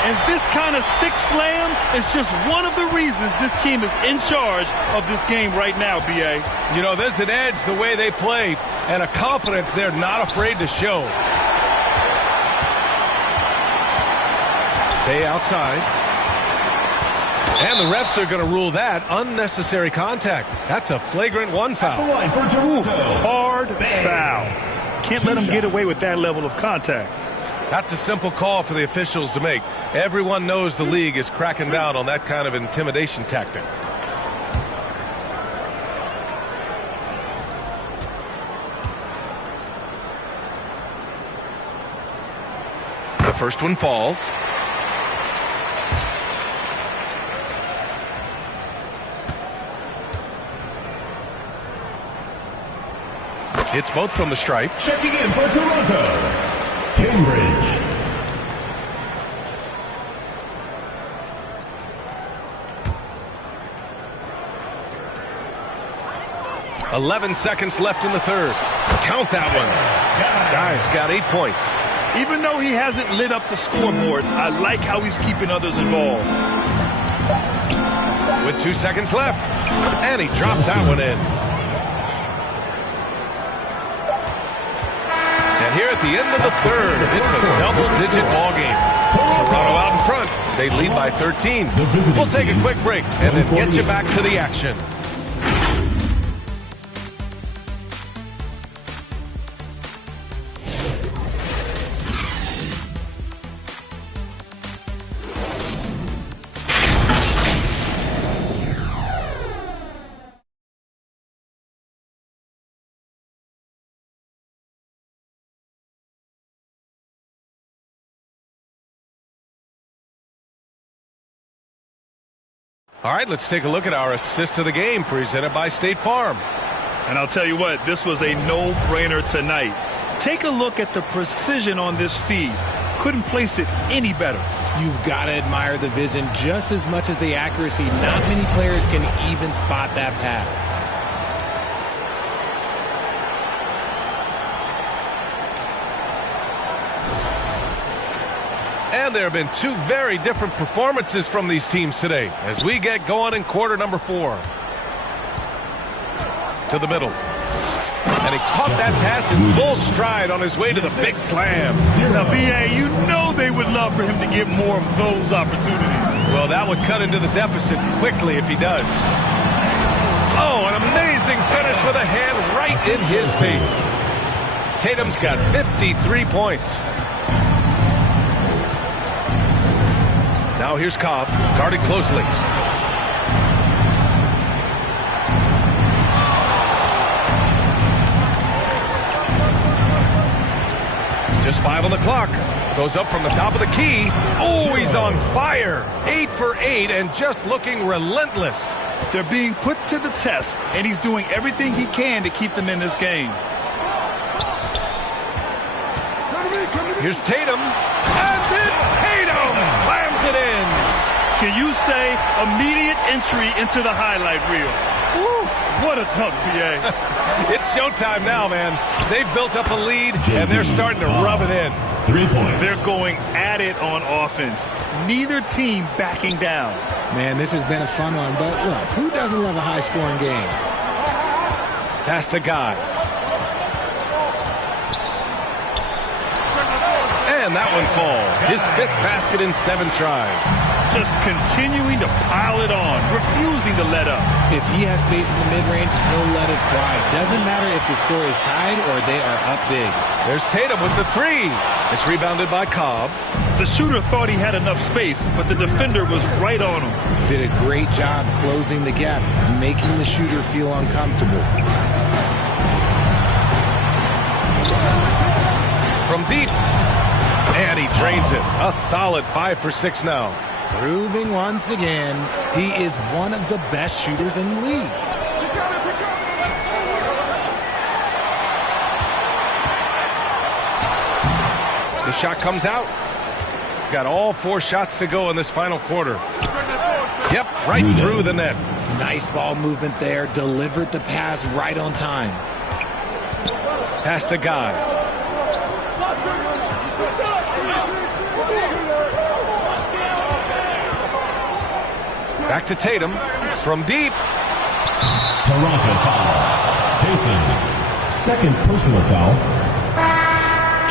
And this kind of six slam is just one of the reasons this team is in charge of this game right now, B.A. You know, there's an edge the way they play and a confidence they're not afraid to show. Bay outside. And the refs are going to rule that unnecessary contact. That's a flagrant 1 foul. Hard foul. Can't let them get away with that level of contact. That's a simple call for the officials to make. Everyone knows the league is cracking down on that kind of intimidation tactic. The first one falls. Hits both from the stripe. Checking in for Toronto, Cambridge. 11 seconds left in the third. Count that one. Guy's got 8 points. Even though he hasn't lit up the scoreboard, I like how he's keeping others involved. With 2 seconds left. And he drops that one in. And here at the end of the third, it's a double-digit ball game. Toronto out in front. They lead by 13. We'll take a quick break and then get you back to the action. All right, let's take a look at our assist of the game presented by State Farm. And I'll tell you what, this was a no-brainer tonight. Take a look at the precision on this feed. Couldn't place it any better. You've got to admire the vision just as much as the accuracy. Not many players can even spot that pass. And there have been 2 very different performances from these teams today as we get going in quarter number 4. To the middle. And he caught that pass in full stride on his way to the big slam. Now, B.A., you know they would love for him to get more of those opportunities. Well, that would cut into the deficit quickly if he does. Oh, an amazing finish with a hand right in his face. Tatum's got 53 points. Now here's Cobb, guarded closely. Just 5 on the clock. Goes up from the top of the key. Oh, he's on fire. 8 for 8 and just looking relentless. They're being put to the test, and he's doing everything he can to keep them in this game. Here's Tatum, and then Tatum slams it in. Can you say immediate entry into the highlight reel? Woo, what a dunk, BA. It's showtime now, man. They've built up a lead, and they're starting to rub it in. 3 points. They're going at it on offense. Neither team backing down. Man, this has been a fun one, but look, who doesn't love a high-scoring game? Pass to Guy. And that one falls. His 5th basket in 7 tries. Just continuing to pile it on, refusing to let up. If he has space in the mid-range, he'll let it fly. Doesn't matter if the score is tied or they are up big. There's Tatum with the 3. It's rebounded by Cobb. The shooter thought he had enough space, but the defender was right on him. Did a great job closing the gap, making the shooter feel uncomfortable. From deep. And he drains it. A solid 5 for 6 now. Proving once again, he is one of the best shooters in the league. The shot comes out. Got all 4 shots to go in this final quarter. Yep, right through the net. Nice ball movement there. Delivered the pass right on time. Pass to Guy. Back to Tatum. From deep. Toronto foul. Payson. 2nd personal foul.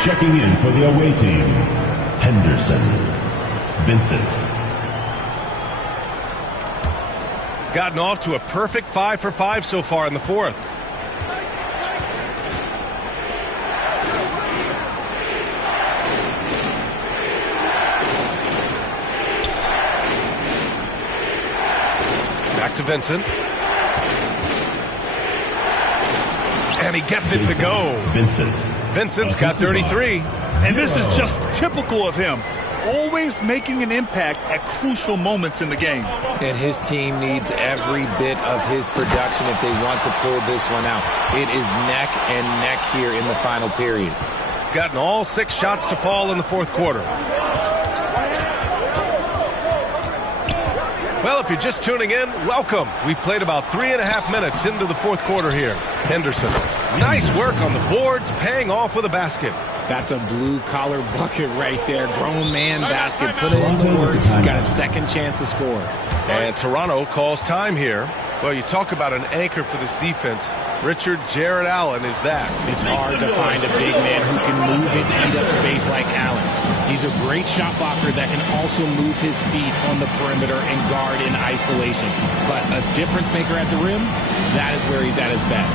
Checking in for the away team. Henderson. Vincent. Gotten off to a perfect 5 for 5 so far in the 4th. To Vincent. And he gets it to go. Vincent's got 33. And this is just typical of him. Always making an impact at crucial moments in the game. And his team needs every bit of his production if they want to pull this one out. It is neck and neck here in the final period. Gotten all 6 shots to fall in the 4th quarter. Well, if you're just tuning in, welcome. We've played about 3.5 minutes into the 4th quarter here. Henderson, nice work on the boards, paying off with a basket. That's a blue-collar bucket right there. Grown man basket. Put it into work. Got a second chance to score. And Toronto calls time here. Well, you talk about an anchor for this defense. Richard Jarrett Allen is that. It's hard to find a big man who can move and end up space like Allen. He's a great shot blocker that can also move his feet on the perimeter and guard in isolation. But a difference maker at the rim, that is where he's at his best.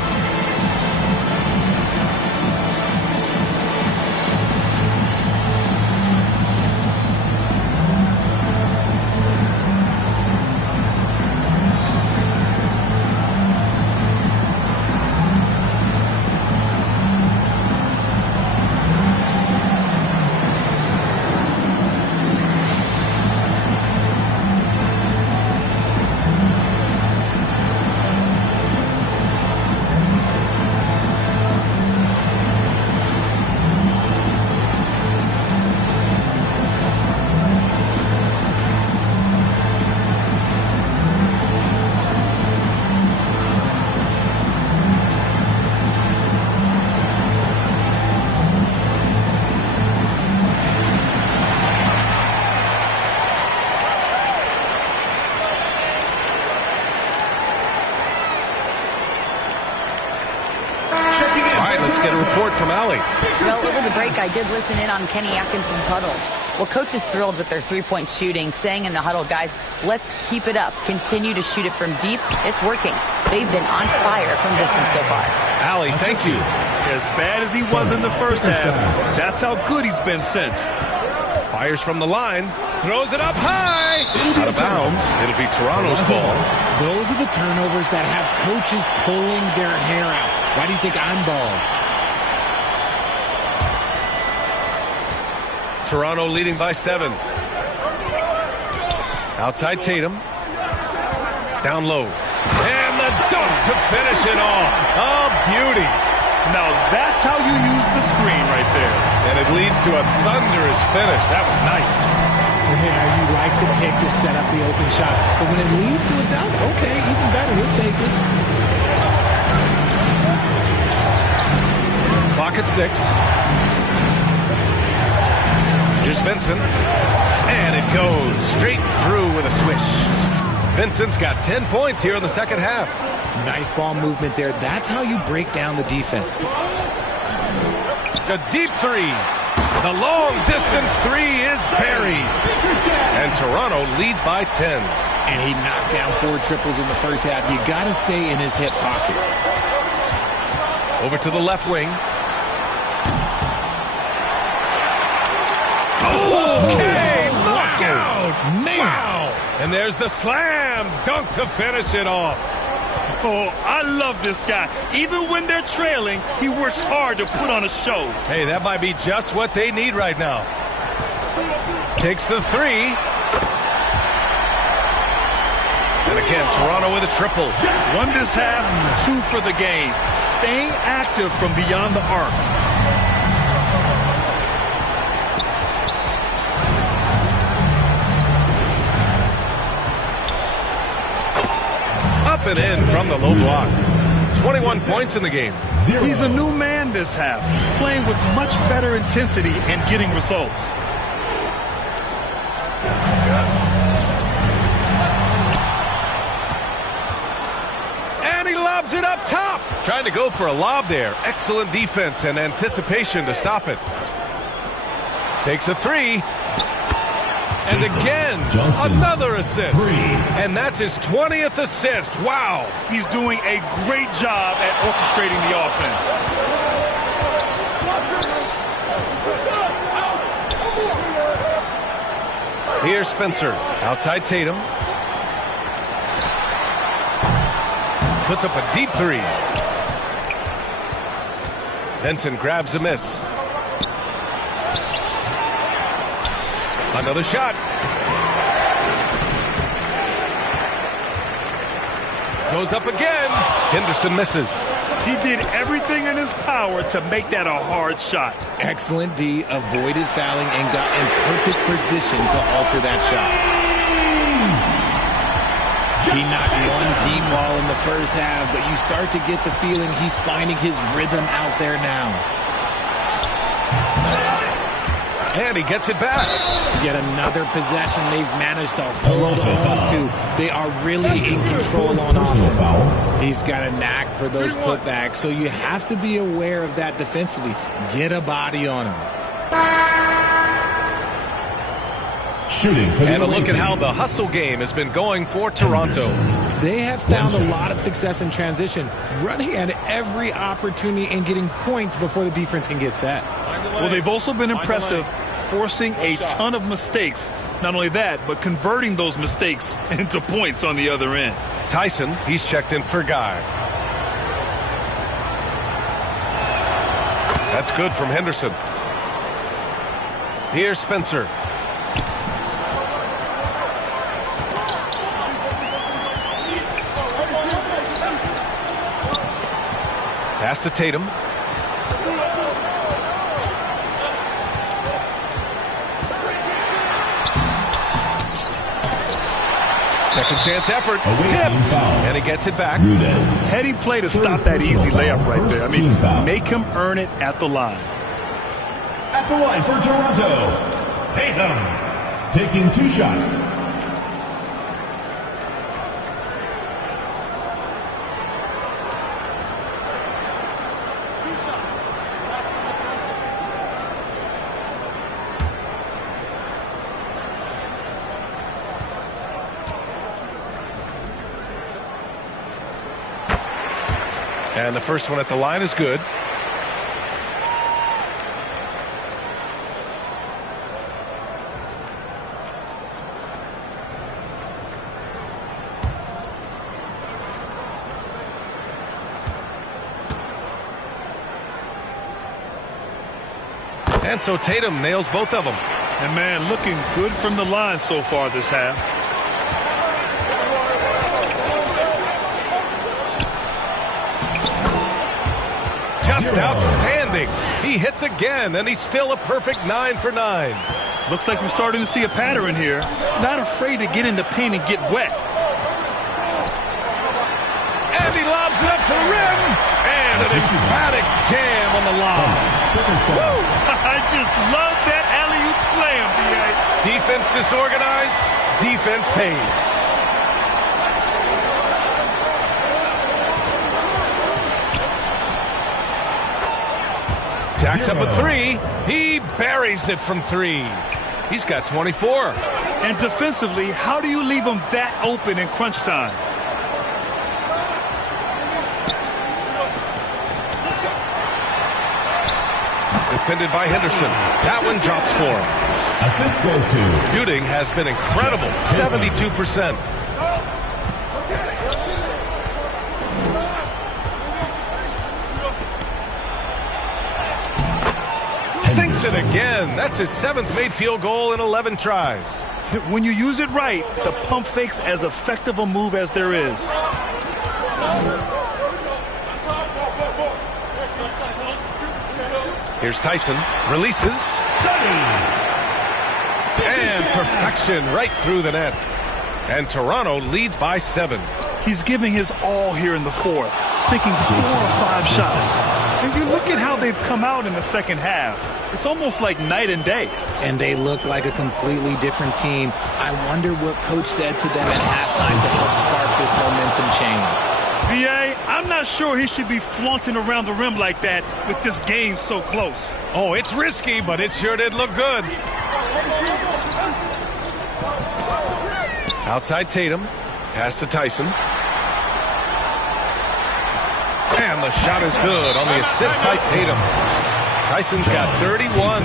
Well, over the break, I did listen in on Kenny Atkinson's huddle. Well, Coach is thrilled with their three-point shooting, saying in the huddle, guys, let's keep it up. Continue to shoot it from deep. It's working. They've been on fire from distance so far. Allie, thank you. As bad as he was in the first half, that's how good he's been since. Fires from the line. Throws it up high. Out of bounds. It'll be Toronto's ball. Those are the turnovers that have coaches pulling their hair out. Why do you think I'm bald? Toronto leading by 7. Outside Tatum. Down low. And the dunk to finish it off. Oh, beauty. Now that's how you use the screen right there. And it leads to a thunderous finish. That was nice. Yeah, you like the pick to set up the open shot. But when it leads to a dunk, okay, even better. He'll take it. Clock at 6. Here's Vincent. And it goes straight through with a swish. Vincent's got 10 points here in the second half. Nice ball movement there. That's how you break down the defense. A deep three. The long distance three is buried. And Toronto leads by 10. And he knocked down 4 triples in the first half. You got to stay in his hip pocket. Over to the left wing. Okay, knockout. Wow. And there's the slam dunk to finish it off. Oh, I love this guy. Even when they're trailing, he works hard to put on a show. Hey, that might be just what they need right now. Takes the three. And again, Toronto with a triple. 1 this half, 2 for the game. Staying active from beyond the arc. Up and in from the low blocks. 21 points in the game. He's a new man this half, playing with much better intensity and getting results. And he lobs it up top. Trying to go for a lob there. Excellent defense and anticipation to stop it. Takes a three. And again, another assist. And that's his 20th assist. Wow. He's doing a great job at orchestrating the offense. Here's Spencer. Outside Tatum. Puts up a deep three. Vincent grabs a miss. Another shot. Goes up again. Henderson misses. He did everything in his power to make that a hard shot. Excellent D, avoided fouling and got in perfect position to alter that shot. He knocked one deep ball in the first half, but you start to get the feeling he's finding his rhythm out there now. And he gets it back. Yet another possession they've managed to hold on to. They are really in control on offense. He's got a knack for those putbacks, so you have to be aware of that defensively. Get a body on him. And a look at how the hustle game has been going for Toronto. They have found a lot of success in transition, running at every opportunity and getting points before the defense can get set. Well, they've also been impressive, forcing a ton of mistakes. Not only that, but converting those mistakes into points on the other end. Tyson, he's checked in for Guy. That's good from Henderson. Here's Spencer. Pass to Tatum. Second chance effort. Tip. And he gets it back. Heady play to stop that easy layup right there. I mean, make him earn it at the line. At the line for Toronto, Tatum taking 2 shots. And the first one at the line is good. And so Tatum nails both of them. And man, looking good from the line so far this half. just outstanding. He hits again, and he's still a perfect 9 for 9. Looks like we're starting to see a pattern here. Not afraid to get in the paint and get wet. And he lobs it up to the rim. And an emphatic jam on the lob. I just love that alley-oop slam, B.A. Defense disorganized, defense pays. Jacks up a 3. He buries it from 3. He's got 24. And defensively, how do you leave him that open in crunch time? Defended by Henderson. That one drops for him. Assist goes to Buting has been incredible. 72%. Sinks it again. That's his 7th made field goal in 11 tries. When you use it right, the pump fake's as effective a move as there is. Here's Tyson. Releases. And perfection right through the net. And Toronto leads by 7. He's giving his all here in the 4th, sinking 4 or 5 shots. And you look at how they've come out in the second half. It's almost like night and day. And they look like a completely different team. I wonder what coach said to them at halftime to help spark this momentum change. B.A., I'm not sure he should be flaunting around the rim like that with this game so close. Oh, it's risky, but it sure did look good. Outside Tatum. Pass to Tyson. And the shot is good on the assist by Tatum. Tyson's got 31.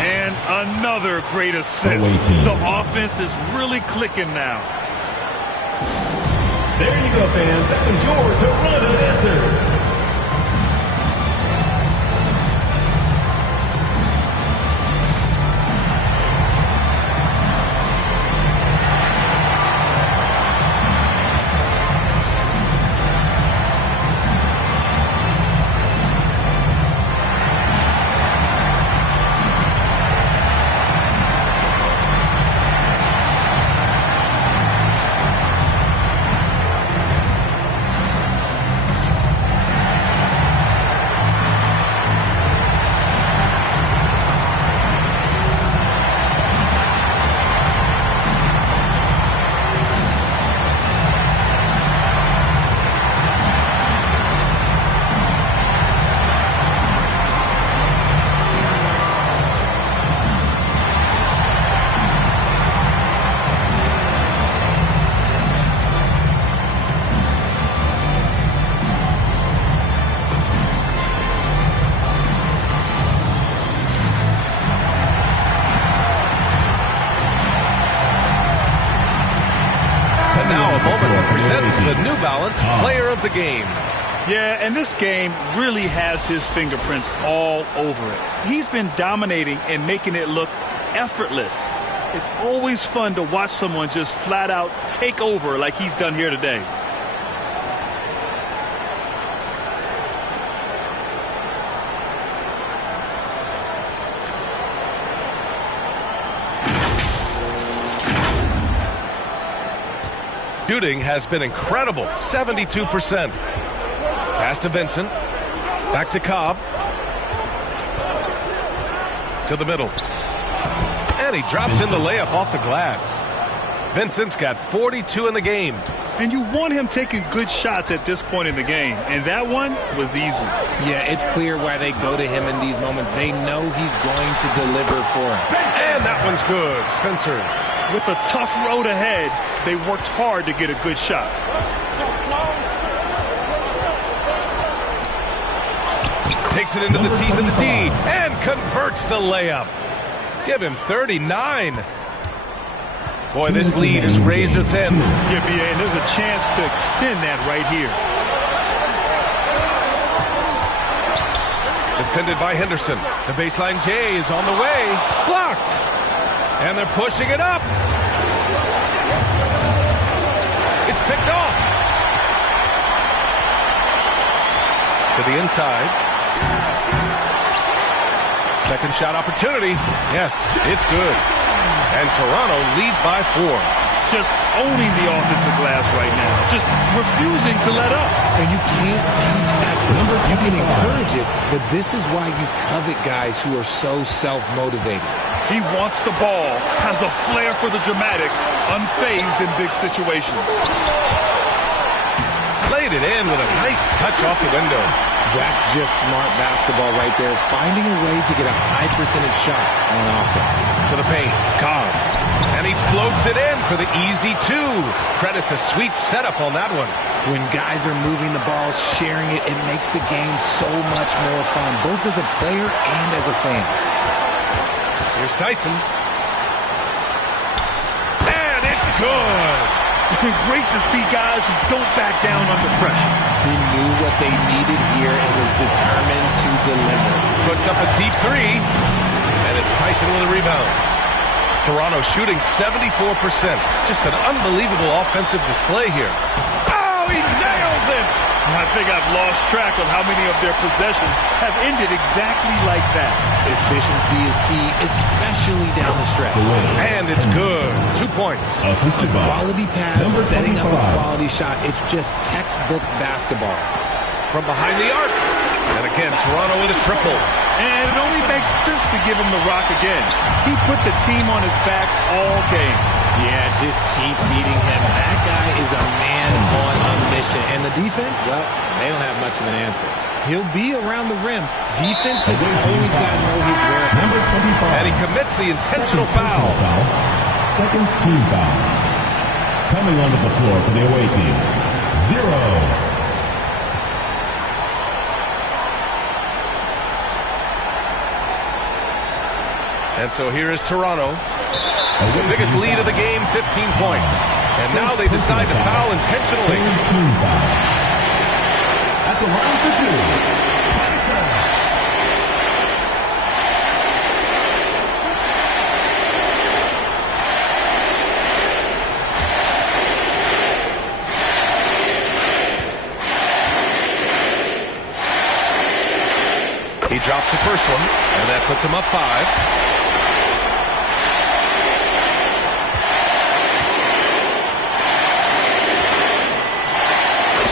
And another great assist. The offense is really clicking now. There you go, fans. That was your Toronto answer. The New Balance Player of the Game. Yeah, and this game really has his fingerprints all over it. He's been dominating and making it look effortless. It's always fun to watch someone just flat out take over like he's done here today. Buting has been incredible, 72%. Pass to Vincent. Back to Cobb. To the middle. And he drops in the layup off the glass. Vincent's got 42 in the game. And you want him taking good shots at this point in the game. And that one was easy. Yeah, it's clear why they go to him in these moments. They know he's going to deliver for him. And that one's good. Spencer. With a tough road ahead, they worked hard to get a good shot. Takes it into the teeth of the D and converts the layup. Give him 39. Boy, this lead is razor thin. Yeah, B.A., and there's a chance to extend that right here. Defended by Henderson. The baseline J is on the way. Blocked. And they're pushing it up. It's picked off. To the inside. Second shot opportunity. Yes, it's good. And Toronto leads by 4. Just owning the offensive glass right now. Just refusing to let up. And you can't teach effort. You can encourage it, but this is why you covet guys who are so self-motivated. He wants the ball, has a flair for the dramatic, unfazed in big situations. Played it in with a nice touch off the window. That's just smart basketball right there, finding a way to get a high percentage shot on offense. To the paint, Cobb. And he floats it in for the easy 2. Credit the sweet setup on that one. When guys are moving the ball, sharing it, it makes the game so much more fun, both as a player and as a fan. Here's Tyson. And it's good. Great to see guys who don't back down under pressure. He knew what they needed here and was determined to deliver. Puts up a deep 3, and it's Tyson with a rebound. Toronto shooting 74%. Just an unbelievable offensive display here. Oh, he nails it! I think I've lost track of how many of their possessions have ended exactly like that. Efficiency is key, especially down the stretch. And it's good. 2 points. A quality pass, setting up a quality shot. It's just textbook basketball. From behind the arc. And again, Toronto with a triple. And it only makes sense to give him the rock again. He put the team on his back all game. Yeah, just keep feeding him. That guy is a man on a mission. And the defense, well, they don't have much of an answer. He'll be around the rim. Defense has always got to know his whereabouts. Number 25. And he commits the intentional foul. Second team foul. Coming onto the floor for the away team. 0. And so here is Toronto. The biggest lead of the game, 15 points. And now they decide to foul intentionally. At the line for 2, Tyson. He drops the first one, and that puts him up 5.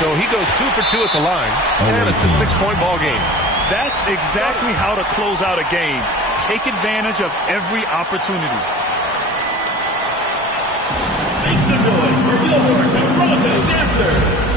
So he goes 2 for 2 at the line, and it's a 6-point ball game. That's exactly how to close out a game. Take advantage of every opportunity. Make some noise for your Toronto Dancers.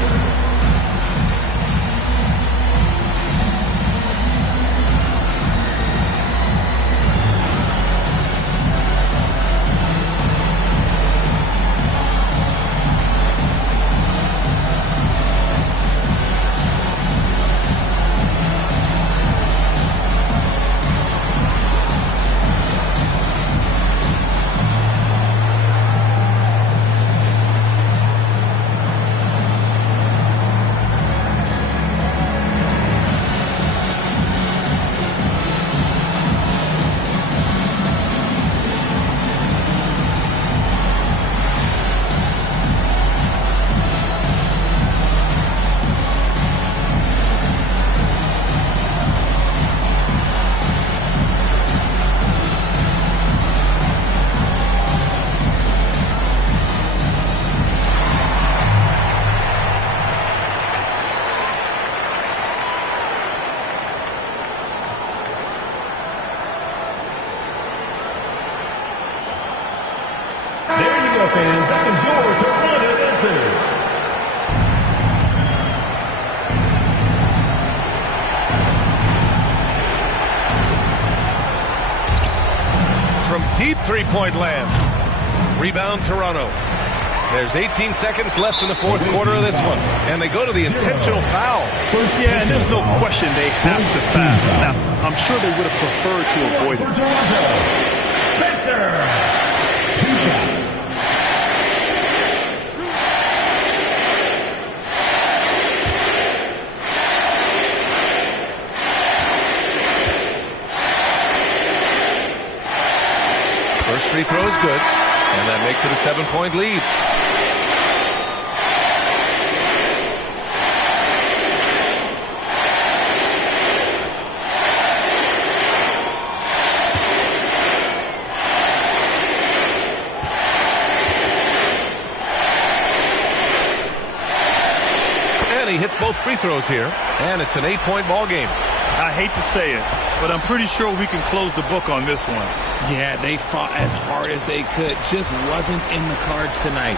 Fans, that is your Toronto Dancers. From deep 3-point land. Rebound Toronto. There's 18 seconds left in the fourth quarter of this one. And they go to the intentional foul. Yeah, and there's no question they have to foul. Now, I'm sure they would have preferred to avoid it. For Toronto, Spencer. 2 shots. First free throw is good, and that makes it a 7-point lead. both free throws here, and it's an 8-point ball game. I hate to say it, but I'm pretty sure we can close the book on this one. Yeah, they fought as hard as they could. Just wasn't in the cards tonight.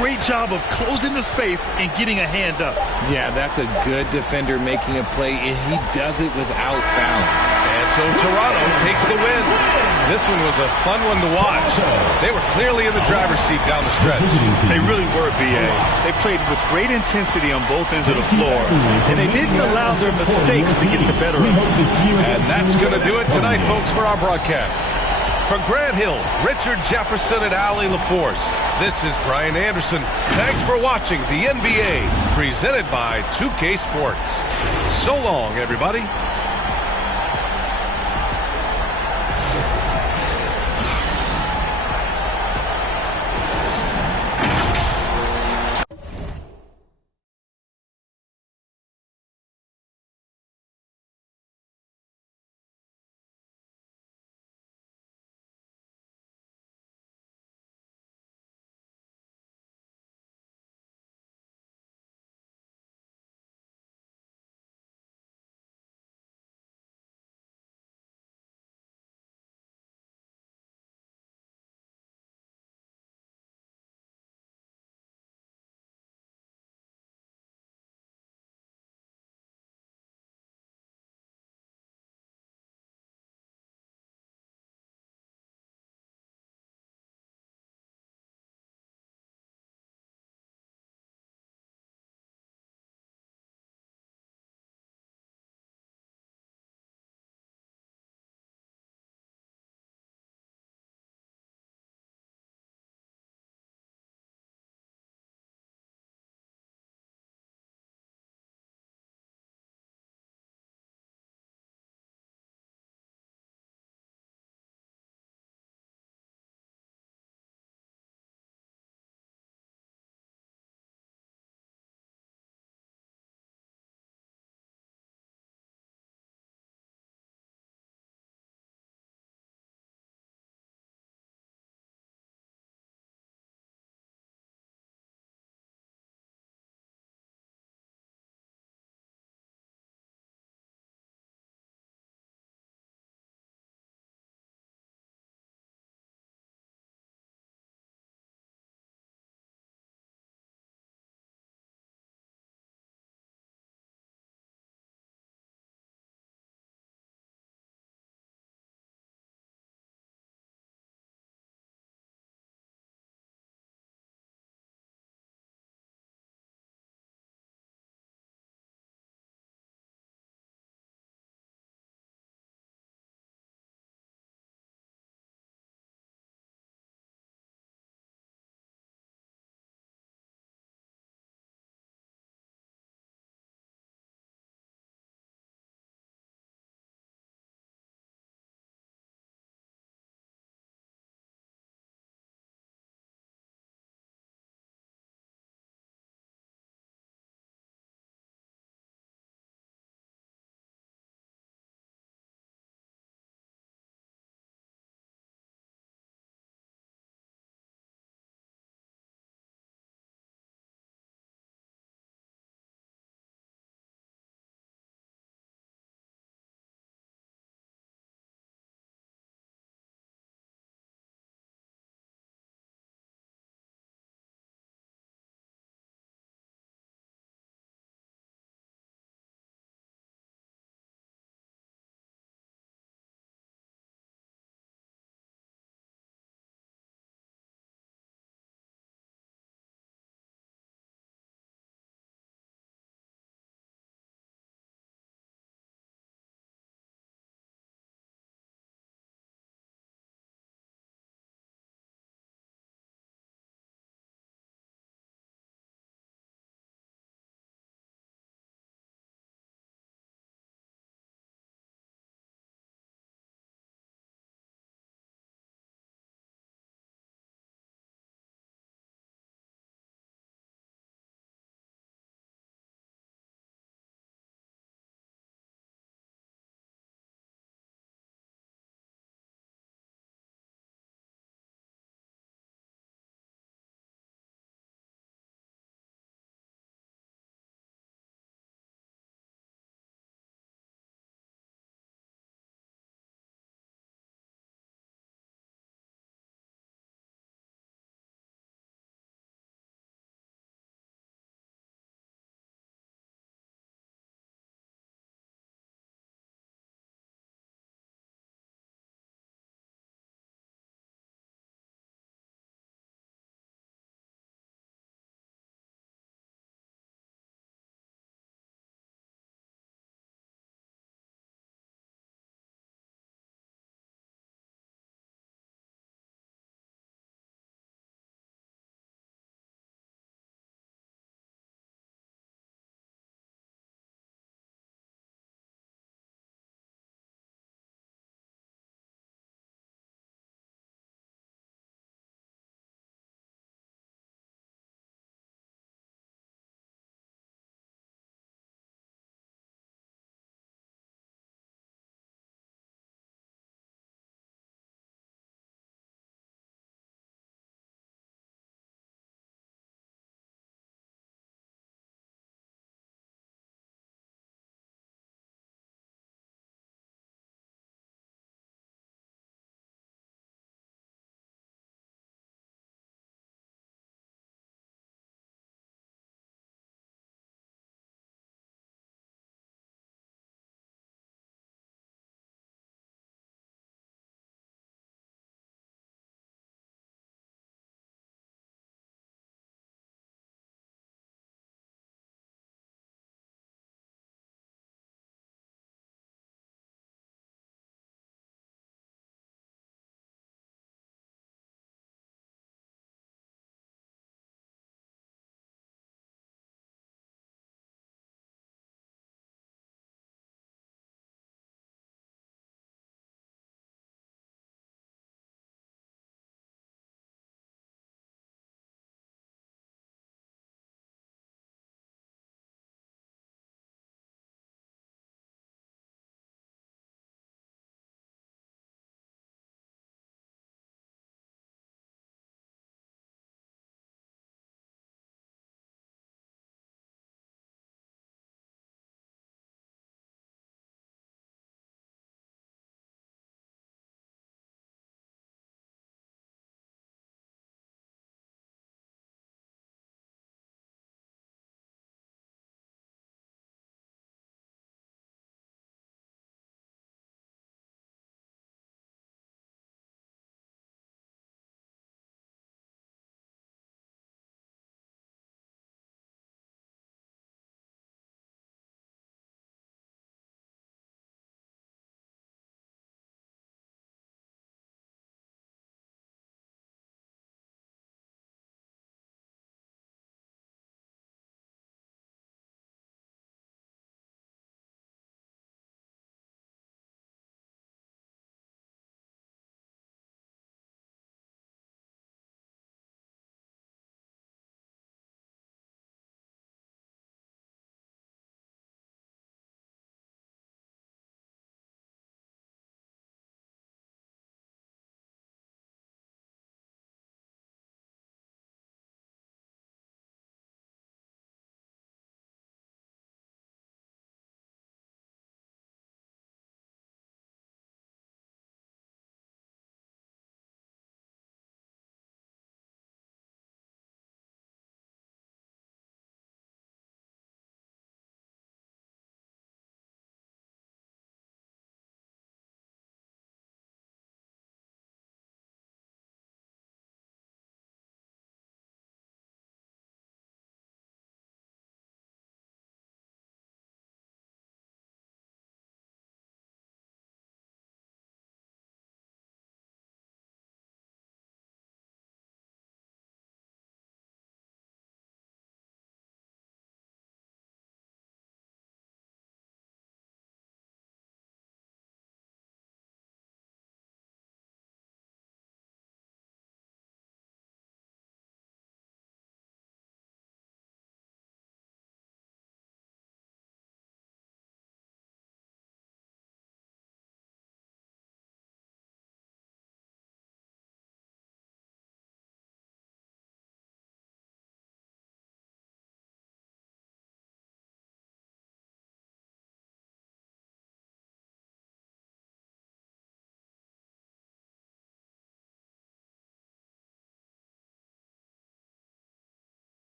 Great job of closing the space and getting a hand up. Yeah, that's a good defender making a play, and he does it without fouling. And so Toronto takes the win. This one was a fun one to watch. They were clearly in the driver's seat down the stretch. They really were, B.A. They played with great intensity on both ends of the floor, and they didn't allow their mistakes to get the better of them. And that's going to do it tonight, folks, for our broadcast. From Grant Hill, Richard Jefferson, and Allie LaForce, this is Brian Anderson. Thanks for watching the NBA, presented by 2K Sports. So long, everybody.